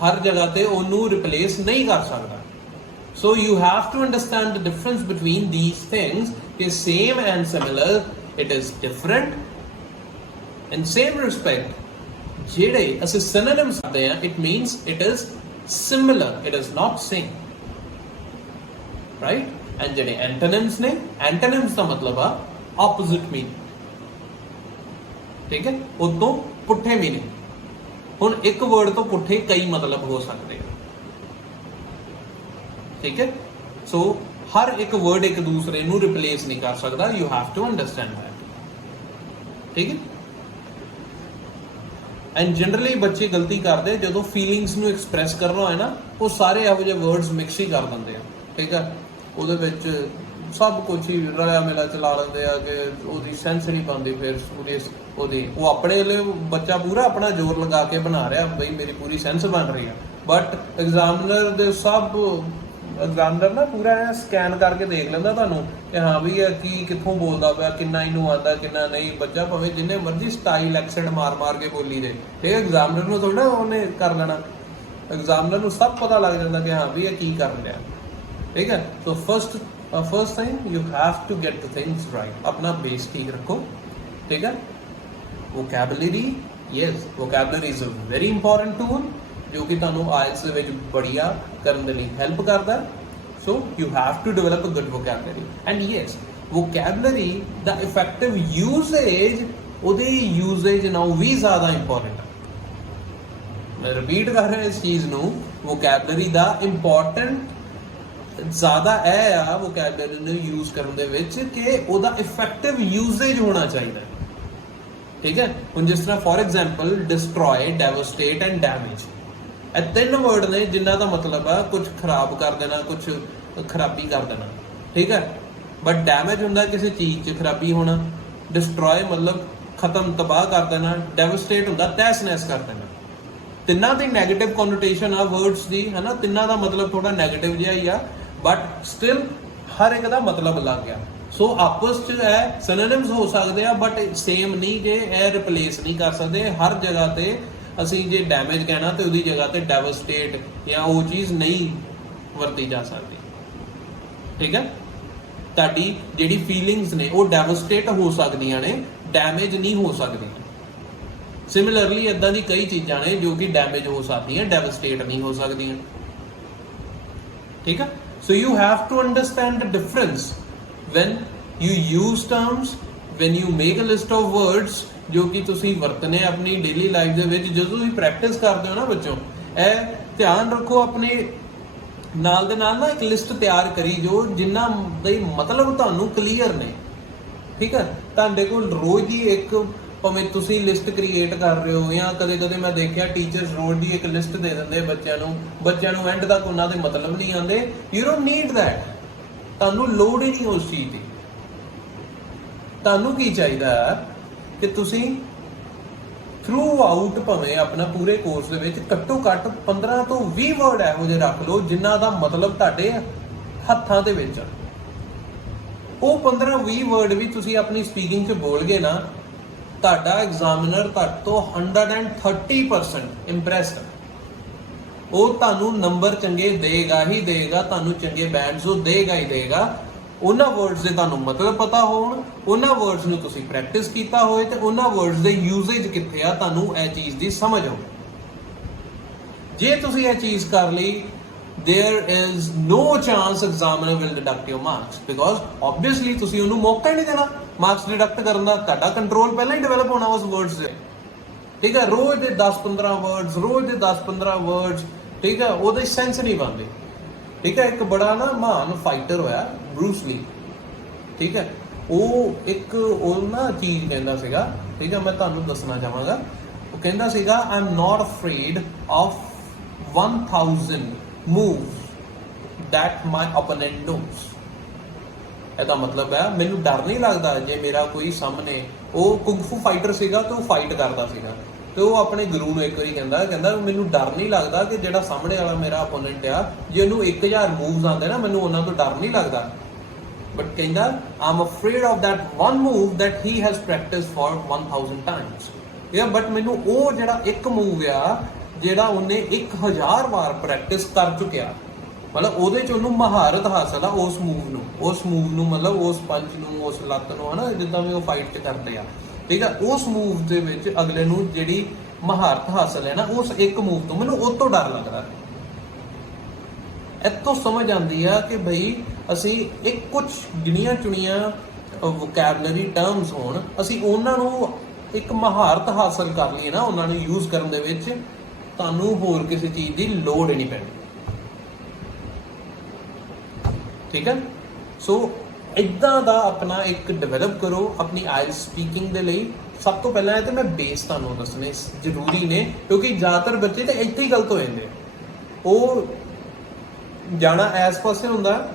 ਹਰ ਜਗ੍ਹਾ ਤੇ ਉਹਨੂੰ ਰਿਪਲੇਸ ਨਹੀਂ ਕਰ ਸਕਦਾ। So you have to understand the difference between these things ਕਿ same and similar it is different. In same respect ਜਿਹੜੇ ਅਸੀਂ ਸਿਨੋਨਿਮਸ ਕਰਦੇ ਆ, it means it is similar, it is not same, right. And ਜਿਹੜੇ antonyms ਨੇ, ਐਂਟੋਨਿਮਸ ਦਾ ਮਤਲਬ ਆ opposite meaning, ਠੀਕ ਹੈ, ਉਦੋਂ ਪੁੱਠੇ ਮੀਨਿੰਗ। ਹੁਣ ਇੱਕ ਵਰਡ ਤੋਂ ਪੁੱਠੇ ਕਈ ਮਤਲਬ ਹੋ ਸਕਦੇ ਆ, ਠੀਕ ਹੈ। ਸੋ ਹਰ ਇੱਕ ਵਰਡ ਇੱਕ ਦੂਸਰੇ ਨੂੰ ਰਿਪਲੇਸ ਨਹੀਂ ਕਰ ਸਕਦਾ। You have to understand that, ਠੀਕ ਹੈ। ਐਂਡ ਜਨਰਲੀ ਬੱਚੇ ਗਲਤੀ ਕਰਦੇ ਜਦੋਂ ਫੀਲਿੰਗਸ ਨੂੰ ਐਕਸਪ੍ਰੈਸ ਕਰਨਾ ਹੋਏ ਨਾ, ਉਹ ਸਾਰੇ ਇਹੋ ਜਿਹੇ ਵਰਡਸ ਮਿਕਸ ਹੀ ਕਰ ਦਿੰਦੇ ਆ, ਠੀਕ ਹੈ। ਉਹਦੇ ਵਿੱਚ ਸਭ ਕੁਝ ਹੀ ਰਲਿਆ ਮਿਲਾ ਚਲਾ ਲੈਂਦੇ ਆ ਕਿ ਉਹਦੀ ਸੈਂਸ ਨਹੀਂ ਪਾਉਂਦੀ ਫਿਰ ਉਹਦੀ। ਉਹ ਆਪਣੇ ਲਈ ਬੱਚਾ ਪੂਰਾ ਆਪਣਾ ਜ਼ੋਰ ਲਗਾ ਕੇ ਬਣਾ ਰਿਹਾ ਬਈ ਮੇਰੀ ਪੂਰੀ ਸੈਂਸ ਬਣ ਰਹੀ ਆ, ਬਟ ਐਗਜ਼ਾਮਨਰ ਦੇ ਸਭ ਐਗਜ਼ਾਮਨਰ ਨਾ ਪੂਰਾ ਐ ਸਕੈਨ ਕਰਕੇ ਦੇਖ ਲੈਂਦਾ ਤੁਹਾਨੂੰ ਕਿ ਹਾਂ ਵੀ ਇਹ ਕੀ ਕਿੱਥੋਂ ਬੋਲਦਾ ਪਿਆ, ਕਿੰਨਾ ਇਹਨੂੰ ਆਉਂਦਾ ਕਿੰਨਾ ਨਹੀਂ। ਬੱਚਾ ਭਾਵੇਂ ਜਿੰਨੇ ਮਰਜ਼ੀ ਸਟਾਈਲ ਐਕਸੈਂਟ ਮਾਰ ਕੇ ਬੋਲੀ ਦੇ, ਠੀਕ ਹੈ, ਐਗਜ਼ਾਮਨਰ ਨੂੰ ਥੋੜਾ ਉਹਨੇ ਕਰ ਲੈਣਾ। ਐਗਜ਼ਾਮਨਰ ਨੂੰ ਸਭ ਪਤਾ ਲੱਗ ਜਾਂਦਾ ਕਿ ਹਾਂ ਵੀ ਇਹ ਕੀ ਕਰ ਰਿਹਾ, ਠੀਕ ਹੈ। So first thing you have to get the things right. ਆਪਣਾ ਬੇਸ ਠੀਕ ਰੱਖੋ, ਠੀਕ ਹੈ। Vocabulary, yes vocabulary is a very important tool ਜੋ ਕਿ ਤੁਹਾਨੂੰ IELTS ਦੇ ਵਿੱਚ ਬੜੀਆ ਕਰਨ ਦੇ ਲਈ ਹੈਲਪ ਕਰਦਾ। So you have to develop a good vocabulary and yes vocabulary ਦਾ ਇਫੈਕਟਿਵ ਯੂਜ਼ੇਜ, ਉਹਦੀ ਯੂਜ਼ੇਜ ਨਾਲੋਂ ਵੀ ਜ਼ਿਆਦਾ ਇੰਪੋਰਟੈਂਟ ਹੈ। ਮੈਂ ਰਿਪੀਟ ਕਰ ਰਿਹਾ ਇਸ ਚੀਜ਼ ਨੂੰ, ਵੋਕੈਬਲਰੀ ਦਾ ਇੰਪੋਰਟੈਂਟ ਜ਼ਿਆਦਾ ਇਹ ਆ ਵੋਕੈਬਲਰੀ ਨੂੰ ਯੂਜ਼ ਕਰਨ ਦੇ ਵਿੱਚ ਕਿ ਉਹਦਾ ਇਫੈਕਟਿਵ ਯੂਜ਼ੇਜ ਹੋਣਾ ਚਾਹੀਦਾ, ਠੀਕ ਹੈ। ਹੁਣ ਜਿਸ ਤਰ੍ਹਾਂ for example destroy, devastate and damage, ਇਹ ਤਿੰਨ ਵਰਡ ਨੇ ਜਿਨ੍ਹਾਂ ਦਾ ਮਤਲਬ ਆ ਕੁਝ ਖਰਾਬ ਕਰ ਦੇਣਾ, ਕੁਝ ਖਰਾਬੀ ਕਰ ਦੇਣਾ, ਠੀਕ ਹੈ। ਬਟ ਡੈਮੇਜ ਹੁੰਦਾ ਕਿਸੇ ਚੀਜ਼ 'ਚ ਖਰਾਬੀ ਹੋਣਾ, ਡਿਸਟਰੋਏ ਮਤਲਬ ਖਤਮ ਤਬਾਹ ਕਰ ਦੇਣਾ, ਡੈਵਸਟੇਟ ਹੁੰਦਾ ਤਹਿਸ ਨਹਿਸ ਕਰ ਦੇਣਾ। ਤਿੰਨਾਂ ਦੀ ਨੈਗੇਟਿਵ ਕੋਨੋਟੇਸ਼ਨ ਆ ਵਰਡਸ ਦੀ, ਹੈ ਨਾ, ਤਿੰਨਾਂ ਦਾ ਮਤਲਬ ਥੋੜਾ ਨੈਗੇਟਿਵ ਜਿਹਾ ਹੀ ਆ, ਬਟ ਸਟਿਲ ਹਰ ਇੱਕ ਦਾ ਮਤਲਬ ਲੱਗ ਗਿਆ। ਸੋ ਆਪਸ 'ਚ ਇਹ ਸਿਨੋਨਿਮਸ ਹੋ ਸਕਦੇ ਆ ਬਟ ਸੇਮ ਨਹੀਂ, ਜੇ ਇਹ ਰਿਪਲੇਸ ਨਹੀਂ ਕਰ ਸਕਦੇ। ਹਰ ਜਗ੍ਹਾ ਤੇ ਅਸੀਂ ਜੇ ਡੈਮੇਜ ਕਹਿਣਾ ਤੇ ਉਹਦੀ ਜਗ੍ਹਾ ਤੇ ਡੈਵਸਟੇਟ ਜਾਂ ਉਹ ਚੀਜ਼ ਨਹੀਂ ਵਰਤੀ ਜਾ ਸਕਦੀ, ਠੀਕ ਹੈ। ਤੁਹਾਡੀ ਜਿਹੜੀ ਫੀਲਿੰਗਸ ਨੇ ਉਹ ਡੈਵਸਟੇਟ ਹੋ ਸਕਦੀਆਂ ਨੇ, ਡੈਮੇਜ ਨਹੀਂ ਹੋ ਸਕਦੀਆਂ। ਸਿਮਿਲਰਲੀ ਇਦਾਂ ਦੀ ਕਈ ਚੀਜ਼ਾਂ ਨੇ ਜੋ ਕਿ ਡੈਮੇਜ ਹੋ ਸਕਦੀਆਂ, ਡੈਵਸਟੇਟ ਨਹੀਂ ਹੋ ਸਕਦੀਆਂ, ਠੀਕ ਹੈ। So you have to understand the difference when you use terms, when you make a list of words ਜੋ ਕਿ ਤੁਸੀਂ ਵਰਤਨੇ ਆਪਣੀ ਡੇਲੀ ਲਾਈਫ ਦੇ ਵਿੱਚ। ਜਦੋਂ ਤੁਸੀਂ ਪ੍ਰੈਕਟਿਸ ਕਰਦੇ ਹੋ ਨਾ ਬੱਚੋ, ਇਹ ਧਿਆਨ ਰੱਖੋ ਆਪਣੇ ਨਾਲ ਦੇ ਨਾਲ ਨਾ ਇੱਕ ਲਿਸਟ ਤਿਆਰ ਕਰੀ ਜੋ ਜਿੰਨਾ ਦੇ ਮਤਲਬ ਤੁਹਾਨੂੰ ਕਲੀਅਰ ਨੇ, ਠੀਕ ਹੈ। ਤੁਹਾਡੇ ਕੋਲ ਰੋਜ਼ ਦੀ ਇੱਕ ਭਾਵੇਂ ਤੁਸੀਂ ਲਿਸਟ ਕ੍ਰੀਏਟ ਕਰ ਰਹੇ ਹੋ ਜਾਂ ਕਦੇ ਮੈਂ ਦੇਖਿਆ ਟੀਚਰਸ ਰੋਜ਼ ਦੀ ਇੱਕ ਲਿਸਟ ਦੇ ਦਿੰਦੇ ਬੱਚਿਆਂ ਨੂੰ ਐਂਡ ਤੱਕ ਉਹਨਾਂ ਦੇ ਮਤਲਬ ਨਹੀਂ ਆਉਂਦੇ। ਯੂ ਡੋਨਟ ਨੀਡ ਦੈਟ, ਤੁਹਾਨੂੰ ਲੋੜ ਹੀ ਨਹੀਂ ਉਸ ਚੀਜ਼ ਦੀ। ਤੁਹਾਨੂੰ ਕੀ ਚਾਹੀਦਾ ਕਿ ਤੁਸੀਂ ਥਰੂ ਆਊਟ ਭਾਵੇਂ ਆਪਣਾ ਪੂਰੇ ਕੋਰਸ ਦੇ ਵਿੱਚ ਘੱਟੋ ਘੱਟ 15 ਤੋਂ 20 ਵਰਡ ਇਹੋ ਜਿਹੇ ਰੱਖ ਲਓ ਜਿਨ੍ਹਾਂ ਦਾ ਮਤਲਬ ਤੁਹਾਡੇ ਹੱਥਾਂ ਦੇ ਵਿੱਚ ਆ। ਉਹ 15-20 ਵਰਡ ਵੀ ਤੁਸੀਂ ਆਪਣੀ ਸਪੀਕਿੰਗ 'ਚ ਬੋਲ ਗਏ ਨਾ, ਤੁਹਾਡਾ ਐਗਜ਼ਾਮੀਨਰ ਤੁਹਾਡੇ ਤੋਂ 130% ਇੰਪ੍ਰੈਸਡ, ਉਹ ਤੁਹਾਨੂੰ ਨੰਬਰ ਚੰਗੇ ਦੇਗਾ ਹੀ ਦੇਗਾ, ਤੁਹਾਨੂੰ ਚੰਗੇ ਬੈਂਡਸ ਉਹ ਦੇਗਾ ਹੀ ਦੇਗਾ। ਉਹਨਾਂ ਵਰਡਸ ਦੇ ਤੁਹਾਨੂੰ ਮਤਲਬ ਪਤਾ ਹੋਣ, ਉਹਨਾਂ ਵਰਡਸ ਨੂੰ ਤੁਸੀਂ ਪ੍ਰੈਕਟਿਸ ਕੀਤਾ ਹੋਏ ਤੇ ਉਹਨਾਂ ਵਰਡਸ ਦੇ ਯੂਜ਼ੇਜ ਕਿੱਥੇ ਆ ਤੁਹਾਨੂੰ ਇਹ ਚੀਜ਼ ਦੀ ਸਮਝ ਆਉ। ਜੇ ਤੁਸੀਂ ਇਹ ਚੀਜ਼ ਕਰ ਲਈ, there is no chance examiner will deduct your marks because obviously ਤੁਸੀਂ ਉਹਨੂੰ ਮੌਕਾ ਹੀ ਨਹੀਂ ਦੇਣਾ ਮਾਰਕਸ ਡਿਡਕਟ ਕਰਨ ਦਾ। ਤੁਹਾਡਾ ਕੰਟਰੋਲ ਪਹਿਲਾਂ ਹੀ ਡਿਵੈਲਪ ਹੋਣਾ ਉਸ ਵਰਡਸ ਤੇ, ਠੀਕ ਹੈ। ਰੋਜ਼ ਦੇ 10-15 ਵਰਡਸ, ਰੋਜ਼ ਦੇ 10-15 ਵਰਡਸ, ਠੀਕ ਹੈ, ਉਹਦੇ ਸੈਂਸ ਨਹੀਂ ਬਣਦੇ, ਠੀਕ ਹੈ। ਇੱਕ ਬੜਾ ਨਾ ਮਹਾਨ ਫਾਈਟਰ ਹੋਇਆ ਬਰੂਸ ਲੀ, ਠੀਕ ਹੈ। ਉਹ ਨਾ ਚੀਜ਼ ਕਹਿੰਦਾ ਸੀਗਾ, ਠੀਕ ਹੈ, ਮੈਂ ਤੁਹਾਨੂੰ ਦੱਸਣਾ ਚਾਹਾਂਗਾ। ਉਹ ਕਹਿੰਦਾ ਸੀਗਾ I am not afraid of 1000 moves that my opponent knows। ਇਹਦਾ ਮਤਲਬ ਹੈ ਮੈਨੂੰ ਡਰ ਨਹੀਂ ਲੱਗਦਾ ਜੇ ਮੇਰਾ ਕੋਈ ਸਾਹਮਣੇ, ਉਹ ਕੁੰਗ-ਫੂ ਫਾਈਟਰ ਸੀਗਾ ਤੇ ਉਹ ਫਾਈਟ ਕਰਦਾ ਸੀਗਾ ਤੇ ਉਹ ਆਪਣੇ ਗੁਰੂ ਨੂੰ ਇੱਕ ਵਾਰੀ ਕਹਿੰਦਾ ਮੈਨੂੰ ਡਰ ਨਹੀਂ ਲੱਗਦਾ ਕਿ ਜਿਹੜਾ ਸਾਹਮਣੇ ਵਾਲਾ ਮੇਰਾ ਓਪੋਨੈਂਟ ਆ, ਜੇ ਉਹਨੂੰ 1000 ਮੂਵਸ ਆਉਂਦੇ ਨਾ, ਮੈਨੂੰ ਉਹਨਾਂ ਤੋਂ ਡਰ ਨਹੀਂ ਲੱਗਦਾ। ਬਟ ਕਹਿੰਦਾ I'm afraid of that one move that he has practice for 1000 times. ਯਾ ਬਟ ਮੈਨੂੰ ਉਹ ਜਿਹੜਾ ਇੱਕ ਮੂਵ ਆ ਜਿਹੜਾ ਉਹਨੇ 1000 ਵਾਰ ਪ੍ਰੈਕਟਿਸ ਕਰ ਚੁੱਕਿਆ, ਮਤਲਬ ਉਹਦੇ ਚ ਉਹਨੂੰ ਮਹਾਰਤ ਹਾਸਲ ਆ ਉਸ ਮੂਵ ਨੂੰ ਮਤਲਬ ਉਸ ਪੰਚ ਨੂੰ, ਉਸ ਲੱਤ ਨੂੰ, ਹਨਾ, ਜਿੱਦਾਂ ਵੀ ਉਹ ਫਾਈਟ 'ਚ ਕਰਦੇ ਆ, ਠੀਕ ਆ। ਉਸ ਮੂਵ ਦੇ ਵਿੱਚ ਅਗਲੇ ਨੂੰ ਜਿਹੜੀ ਮਹਾਰਤ ਹਾਸਲ ਹੈ ਨਾ ਉਸ ਇੱਕ ਮੂਵ ਤੋਂ, ਮੈਨੂੰ ਉਹ ਤੋਂ ਡਰ ਲੱਗਦਾ। ਇੱਥੋਂ ਸਮਝ ਆਉਂਦੀ ਆ ਕਿ ਬਈ ਅਸੀਂ ਇੱਕ ਕੁਝ ਗਿਣੀਆਂ ਚੁਣੀਆਂ ਵੋਕੈਬਲਰੀ ਟਰਮਸ ਹੋਣ, ਅਸੀਂ ਉਹਨਾਂ ਨੂੰ ਇੱਕ ਮਹਾਰਤ ਹਾਸਲ ਕਰ ਲਈਏ ਨਾ, ਉਹਨਾਂ ਨੂੰ ਯੂਜ਼ ਕਰਨ ਦੇ ਵਿੱਚ ਤੁਹਾਨੂੰ ਹੋਰ ਕਿਸੇ ਚੀਜ਼ ਦੀ ਲੋੜ ਹੀ ਨਹੀਂ ਪੈਣੀ, ਠੀਕ ਹੈ। ਸੋ ਇੱਦਾਂ ਦਾ ਆਪਣਾ ਇੱਕ ਡਿਵੈਲਪ ਕਰੋ ਆਪਣੀ ਆਇਲਸ ਸਪੀਕਿੰਗ ਦੇ ਲਈ। ਸਭ ਤੋਂ ਪਹਿਲਾਂ ਇਹ ਤੇ ਮੈਂ ਬੇਸ ਤੁਹਾਨੂੰ ਦੱਸਣੇ ਜ਼ਰੂਰੀ ਨੇ, ਕਿਉਂਕਿ ਜ਼ਿਆਦਾਤਰ ਬੱਚੇ ਤੇ ਇੱਥੇ ਹੀ ਗਲਤ ਹੋ ਜਾਂਦੇ। ਉਹ ਜਾਣਾ ਇਸ ਪਾਸੇ ਹੁੰਦਾ,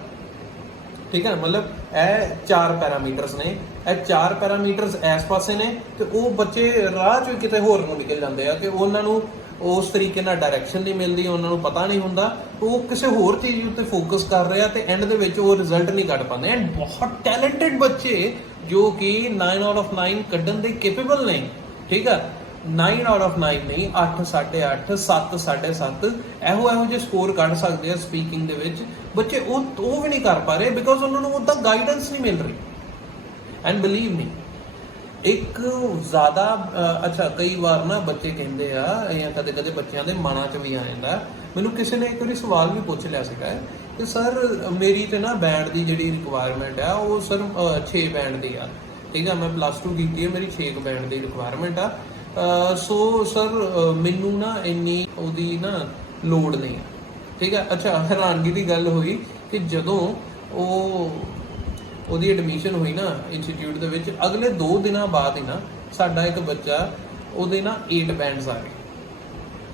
ਠੀਕ ਹੈ, ਮਤਲਬ ਇਹ 4 ਪੈਰਾਮੀਟਰਸ ਨੇ, ਇਹ 4 ਪੈਰਾਮੀਟਰਸ ਇਸ ਪਾਸੇ ਨੇ ਤੇ ਉਹ ਬੱਚੇ ਰਾਹ 'ਚ ਕਿਤੇ ਹੋਰ ਨੂੰ ਨਿਕਲ ਜਾਂਦੇ ਆ ਕਿ ਉਹਨਾਂ ਨੂੰ ਉਸ ਤਰੀਕੇ ਨਾਲ ਡਾਇਰੈਕਸ਼ਨ ਨਹੀਂ ਮਿਲਦੀ, ਉਹਨਾਂ ਨੂੰ ਪਤਾ ਨਹੀਂ ਹੁੰਦਾ, ਉਹ ਕਿਸੇ ਹੋਰ ਚੀਜ਼ ਉੱਤੇ ਫੋਕਸ ਕਰ ਰਿਹਾ ਤੇ ਐਂਡ ਦੇ ਵਿੱਚ ਉਹ ਰਿਜ਼ਲਟ ਨਹੀਂ ਕੱਢ ਪਾਉਂਦੇ। ਐਂਡ ਬਹੁਤ ਟੈਲੈਂਟਡ ਬੱਚੇ ਜੋ ਕਿ 9 ਆਊਟ ਆਫ 9 ਕੱਢਣ ਦੇ ਕੈਪੇਬਲ ਨਹੀਂ, ਠੀਕ ਆ, 9 ਆਊਟ ਆਫ 9 ਨਹੀਂ, 8, 8.5, 7, 7.5 ਇਹੋ ਜਿਹੇ ਸਕੋਰ ਕੱਢ ਸਕਦੇ ਆ ਸਪੀਕਿੰਗ ਦੇ ਵਿੱਚ ਬੱਚੇ। ਉਹ ਵੀ ਨਹੀਂ ਕਰ ਪਾ ਰਹੇ ਬਿਕੋਜ਼ ਉਹਨਾਂ ਨੂੰ ਉਹਦਾ ਗਾਈਡੈਂਸ ਨਹੀਂ ਮਿਲ ਰਹੀ। ਐਂਡ ਬਿਲੀਵ ਮੀ, ਇੱਕ ਜ਼ਿਆਦਾ ਅੱਛਾ ਕਈ ਵਾਰ ਨਾ ਬੱਚੇ ਕਹਿੰਦੇ ਆ ਜਾਂ ਕਦੇ ਬੱਚਿਆਂ ਦੇ ਮਨਾਂ 'ਚ ਵੀ ਆ ਜਾਂਦਾ। ਮੈਨੂੰ ਕਿਸੇ ਨੇ ਇੱਕ ਵਾਰੀ ਸਵਾਲ ਵੀ ਪੁੱਛ ਲਿਆ ਸੀਗਾ ਕਿ ਸਰ ਮੇਰੀ ਤੇ ਨਾ ਬੈਂਡ ਦੀ ਜਿਹੜੀ ਰਿਕੁਆਇਰਮੈਂਟ ਆ ਉਹ ਸਰ 6 ਬੈਂਡ ਦੀ ਆ, ਠੀਕ ਆ, ਮੈਂ +2 ਕੀਤੀ ਹੈ, ਮੇਰੀ 6 ਬੈਂਡ ਦੀ ਰਿਕੁਆਇਰਮੈਂਟ ਆ, ਸੋ ਸਰ ਮੈਨੂੰ ਨਾ ਇੰਨੀ ਉਹਦੀ ਨਾ ਲੋੜ ਨਹੀਂ, ਠੀਕ ਹੈ। ਅੱਛਾ ਹੈਰਾਨਗੀ ਦੀ ਗੱਲ ਹੋਈ ਕਿ ਜਦੋਂ ਉਹਦੀ ਐਡਮਿਸ਼ਨ ਹੋਈ ਨਾ ਇੰਸਟੀਚਿਊਟ ਦੇ ਵਿੱਚ, ਅਗਲੇ 2 ਦਿਨਾਂ ਬਾਅਦ ਹੀ ਨਾ ਸਾਡਾ ਇੱਕ ਬੱਚਾ ਉਹਦੇ ਨਾ 8 ਬੈਂਡਸ ਆ ਗਏ।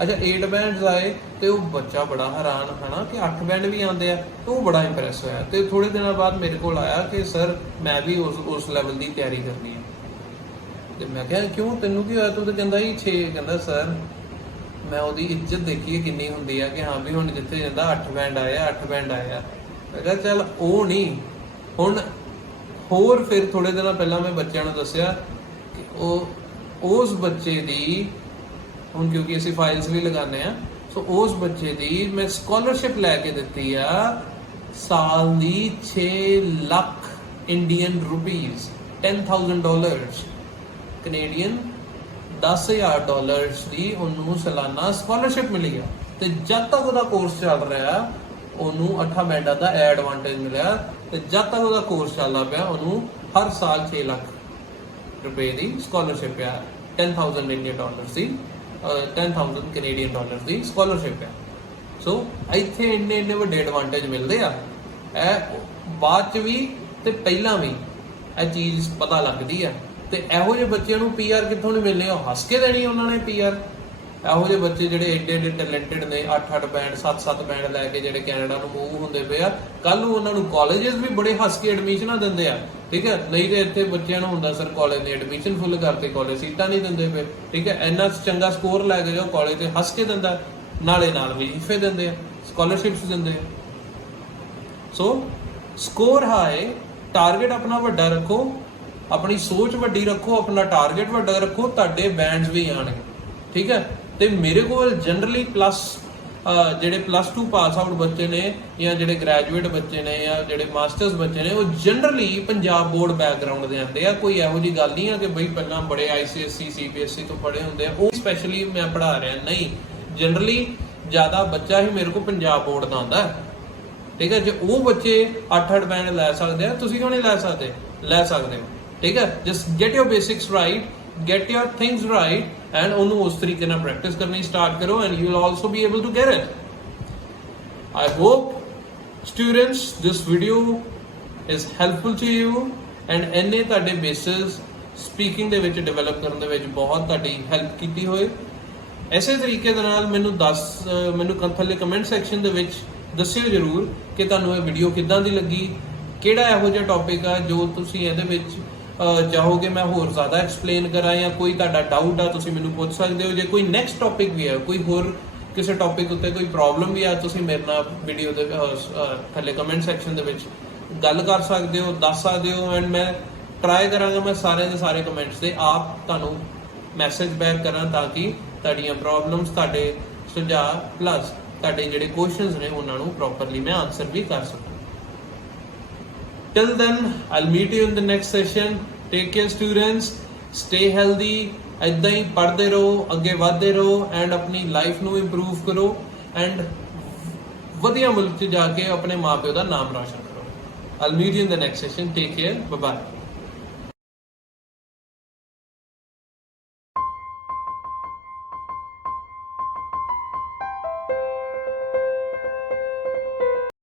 ਅੱਛਾ 8 ਬੈਂਡਸ ਆਏ ਤੇ ਉਹ ਬੱਚਾ ਬੜਾ ਹੈਰਾਨ ਹਨਾ ਕਿ 8 ਬੈਂਡ ਵੀ ਆਉਂਦੇ ਆ, ਤੇ ਉਹ ਬੜਾ ਇੰਪ੍ਰੈਸ ਹੋਇਆ ਤੇ ਥੋੜੇ ਦਿਨਾਂ ਬਾਅਦ ਮੇਰੇ ਕੋਲ ਆਇਆ ਕਿ ਸਰ ਮੈਂ ਵੀ ਉਸ ਲੈਵਲ ਦੀ ਤਿਆਰੀ ਕਰਨੀ ਹੈ। ਤੇ ਮੈਂ ਕਿਹਾ ਕਿਉਂ, ਤੈਨੂੰ ਕੀ ਹੋਇਆ? ਤੂੰ ਤਾਂ ਕਹਿੰਦਾ ਹੀ 6। ਕਹਿੰਦਾ ਸਰ ਮੈਂ ਉਹਦੀ ਇੱਜ਼ਤ ਦੇਖੀ ਕਿੰਨੀ ਹੁੰਦੀ ਆ ਕਿ ਹਾਂ ਵੀ ਹੁਣ ਜਿੱਥੇ ਜਾਂਦਾ 8 ਬੈਂਡ ਆਏ ਆ, 8 ਬੈਂਡ ਆਏ ਆ। ਮੈਂ ਕਿਹਾ ਚੱਲ ਉਹ ਨਹੀਂ, ਹੁਣ ਹੋਰ ਫਿਰ ਥੋੜੇ ਦਿਨਾਂ ਪਹਿਲਾਂ ਮੈਂ ਬੱਚਿਆਂ ਨੂੰ ਦੱਸਿਆ ਕਿ ਉਸ ਬੱਚੇ ਦੀ, ਹੁਣ ਕਿਉਂਕਿ ਅਸੀਂ ਫਾਈਲਸ ਵੀ ਲਗਾਉਂਦੇ ਆ, ਸੋ ਉਸ ਬੱਚੇ ਦੀ ਮੈਂ ਸਕਾਲਰਸ਼ਿਪ ਲੈ ਕੇ ਦਿੱਤੀ ਆ ਸਾਲ ਦੀ 6 ਲੱਖ ਇੰਡੀਅਨ ਰੁਪੀਜ਼, $10,000 ਕੈਨੇਡੀਅਨ, $10,000 ਦੀ ਉਹਨੂੰ ਸਾਲਾਨਾ ਸਕਾਲਰਸ਼ਿਪ ਮਿਲੀ ਆ। ਤੇ ਜਦ ਤੱਕ ਉਹਦਾ ਕੋਰਸ ਚੱਲ ਰਿਹਾ ਉਹਨੂੰ 8 ਬੈਂਡਾਂ ਦਾ ਐਡਵਾਂਟੇਜ ਮਿਲਿਆ, ਤੇ ਜਦ ਤੱਕ ਉਹਦਾ ਕੋਰਸ ਚੱਲਦਾ ਪਿਆ ਉਹਨੂੰ ਹਰ ਸਾਲ 6 ਲੱਖ ਰੁਪਏ ਦੀ ਸਕਾਲਰਸ਼ਿਪ ਆ, $10,000 ਇੰਡੀਅਨ ਡਾਲਰਸ ਦੀ, $10,000 ਕੈਨੇਡੀਅਨ ਡਾਲਰਸ ਦੀ ਸਕਾਲਰਸ਼ਿਪ ਆ। ਸੋ ਇੱਥੇ ਇੰਨੇ ਵੱਡੇ ਐਡਵਾਂਟੇਜ ਮਿਲਦੇ ਆ, ਇਹ ਬਾਅਦ ਚ ਵੀ ਤੇ ਪਹਿਲਾਂ ਵੀ ਇਹ ਚੀਜ਼ ਪਤਾ ਲੱਗਦੀ ਆ। ਤੇ ਇਹੋ ਜਿਹੇ ਬੱਚਿਆਂ ਨੂੰ PR ਕਿੱਥੋਂ ਨਹੀਂ ਮਿਲਨੇ, ਉਹ ਹੱਸ ਕੇ ਦੇਣੀ ਉਹਨਾਂ ਨੇ PR। ਇਹੋ ਜਿਹੇ ਬੱਚੇ ਜਿਹੜੇ ਏਡੇ ਟੈਲੈਂਟਡ ਨੇ, 8 ਬੈਂਡ 7 ਬੈਂਡ ਲੈ ਕੇ ਜਿਹੜੇ ਕੈਨੇਡਾ ਨੂੰ ਮੂਵ ਹੁੰਦੇ ਪਏ ਆ, ਕੱਲ ਨੂੰ ਉਹਨਾਂ ਨੂੰ ਕਾਲਜਸ ਵੀ ਬੜੇ ਹੱਸ ਕੇ ਐਡਮਿਸ਼ਨਾਂ ਦਿੰਦੇ ਆ, ਠੀਕ ਹੈ। ਨਹੀਂ ਤੇ ਇੱਥੇ ਬੱਚਿਆਂ ਨੂੰ ਹੁੰਦਾ ਸਰ ਕਾਲਜ ਨੇ ਐਡਮਿਸ਼ਨ ਫੁੱਲ ਕਰਤੇ, ਕਾਲਜ ਸੀਟਾਂ ਨਹੀਂ ਦਿੰਦੇ ਪਏ, ਠੀਕ ਹੈ। ਇੰਨਾ ਚੰਗਾ ਸਕੋਰ ਲੈ ਕੇ ਜਾਓ ਕਾਲਜ ਤੇ ਹੱਸ ਕੇ ਦਿੰਦਾ, ਨਾਲ ਵਜ਼ੀਫੇ ਦਿੰਦੇ ਆ, ਸਕਾਲਰਸ਼ਿਪਸ ਦਿੰਦੇ ਆ। ਸੋ ਸਕੋਰ ਹਾਈ, ਟਾਰਗੇਟ ਆਪਣਾ ਵੱਡਾ ਰੱਖੋ, ਆਪਣੀ ਸੋਚ ਵੱਡੀ ਰੱਖੋ, ਆਪਣਾ ਟਾਰਗੇਟ ਵੱਡਾ ਰੱਖੋ, ਤੁਹਾਡੇ ਬੈਂਡਸ ਵੀ ਆਣਗੇ, ਠੀਕ ਹੈ। ਤੇ ਮੇਰੇ ਕੋਲ ਜਨਰਲੀ ਜਿਹੜੇ +2 ਪਾਸ ਆਊਟ ਬੱਚੇ ਨੇ ਜਾਂ ਜਿਹੜੇ ਗ੍ਰੈਜੂਏਟ ਬੱਚੇ ਨੇ ਜਾਂ ਜਿਹੜੇ ਮਾਸਟਰਸ ਬੱਚੇ ਨੇ, ਉਹ ਜਨਰਲੀ ਪੰਜਾਬ ਬੋਰਡ ਬੈਕਗ੍ਰਾਉਂਡ ਦੇ ਆਉਂਦੇ ਆ। ਕੋਈ ਇਹੋ ਜਿਹੀ ਗੱਲ ਨਹੀਂ ਆ ਕਿ ਬਈ ਪਹਿਲਾਂ ਬੜੇ ICSE CBSE ਤੋਂ ਪੜ੍ਹੇ ਹੁੰਦੇ ਆ, ਉਹ ਸਪੈਸ਼ਲੀ ਮੈਂ ਪੜ੍ਹਾ ਰਿਹਾ, ਨਹੀਂ। ਜਨਰਲੀ ਜ਼ਿਆਦਾ ਬੱਚਾ ਹੀ ਮੇਰੇ ਕੋਲ ਪੰਜਾਬ ਬੋਰਡ ਦਾ ਆਉਂਦਾ, ਠੀਕ ਹੈ। ਜੇ ਉਹ ਬੱਚੇ 8 ਬੈਂਡ ਲੈ ਸਕਦੇ ਆ, ਤੁਸੀਂ ਕਿਉਂ ਨਹੀਂ ਲੈ ਸਕਦੇ? ਲੈ ਸਕਦੇ ਹੋ, ਠੀਕ ਹੈ। Just get your basics right, get your things right, and ਉਹਨੂੰ ਉਸ ਤਰੀਕੇ ਨਾਲ ਪ੍ਰੈਕਟਿਸ ਕਰਨੀ ਸਟਾਰਟ ਕਰੋ, and you will also be able to get it. I hope students this video is helpful to you, and ਇਹਨੇ ਤੁਹਾਡੇ basis speaking ਦੇ ਵਿੱਚ ਡਿਵੈਲਪ ਕਰਨ ਦੇ ਵਿੱਚ ਬਹੁਤ ਤੁਹਾਡੀ ਹੈਲਪ ਕੀਤੀ ਹੋਏ। ਐਸੇ ਤਰੀਕੇ ਦੇ ਨਾਲ ਮੈਨੂੰ ਥੱਲੇ ਕਮੈਂਟ ਸੈਕਸ਼ਨ ਦੇ ਵਿੱਚ ਦੱਸਿਓ ਜ਼ਰੂਰ ਕਿ ਤੁਹਾਨੂੰ ਇਹ ਵੀਡੀਓ ਕਿੱਦਾਂ ਦੀ ਲੱਗੀ, ਕਿਹੜਾ ਇਹੋ ਜਿਹਾ ਟੌਪਿਕ ਆ ਜੋ ਤੁਸੀਂ ਇਹਦੇ ਵਿੱਚ ਚਾਹੋਗੇ ਮੈਂ ਹੋਰ ਜ਼ਿਆਦਾ ਐਕਸਪਲੇਨ ਕਰਾਂ, ਜਾਂ ਕੋਈ ਤੁਹਾਡਾ ਡਾਊਟ ਆ ਤੁਸੀਂ ਮੈਨੂੰ ਪੁੱਛ ਸਕਦੇ ਹੋ। ਜੇ ਕੋਈ ਨੈਕਸਟ ਟੌਪਿਕ ਵੀ ਹੈ, ਕੋਈ ਹੋਰ ਕਿਸੇ ਟੌਪਿਕ ਉੱਤੇ ਕੋਈ ਪ੍ਰੋਬਲਮ ਵੀ ਆ, ਤੁਸੀਂ ਮੇਰੇ ਨਾਲ ਵੀਡੀਓ ਦੇ ਥੱਲੇ ਕਮੈਂਟ ਸੈਕਸ਼ਨ ਦੇ ਵਿੱਚ ਗੱਲ ਕਰ ਸਕਦੇ ਹੋ, ਦੱਸ ਸਕਦੇ ਹੋ, ਐਂਡ ਮੈਂ ਟਰਾਈ ਕਰਾਂਗਾ ਮੈਂ ਸਾਰੇ ਦੇ ਸਾਰੇ ਕਮੈਂਟਸ ਤੇ ਆਪ ਤੁਹਾਨੂੰ ਮੈਸੇਜ ਬੈਕ ਕਰਾਂ, ਤਾਂ ਕਿ ਤੁਹਾਡੀਆਂ ਪ੍ਰੋਬਲਮਸ, ਤੁਹਾਡੇ ਸੁਝਾਅ ਪਲੱਸ ਤੁਹਾਡੇ ਜਿਹੜੇ ਕੁਐਸਚਨਸ ਨੇ ਉਹਨਾਂ ਨੂੰ ਪ੍ਰੋਪਰਲੀ ਮੈਂ ਆਨਸਰ ਵੀ ਕਰ ਸਕਾਂ। Till then, I'll meet you in the next session. Take care students, stay healthy, ਏਦਾਂ ਹੀ ਪੜ੍ਹਦੇ ਰਹੋ, ਅੱਗੇ ਵਧਦੇ ਰਹੋ, ਐਂਡ ਆਪਣੀ ਲਾਈਫ ਨੂੰ ਇੰਪਰੂਵ ਕਰੋ, ਐਂਡ ਵਧੀਆ ਮੁਲਕ 'ਚ ਜਾ ਕੇ ਆਪਣੇ ਮਾਂ ਪਿਓ ਦਾ ਨਾਮ ਰੌਸ਼ਨ ਕਰੋ। I'll meet you in the next session. Take care. Bye bye.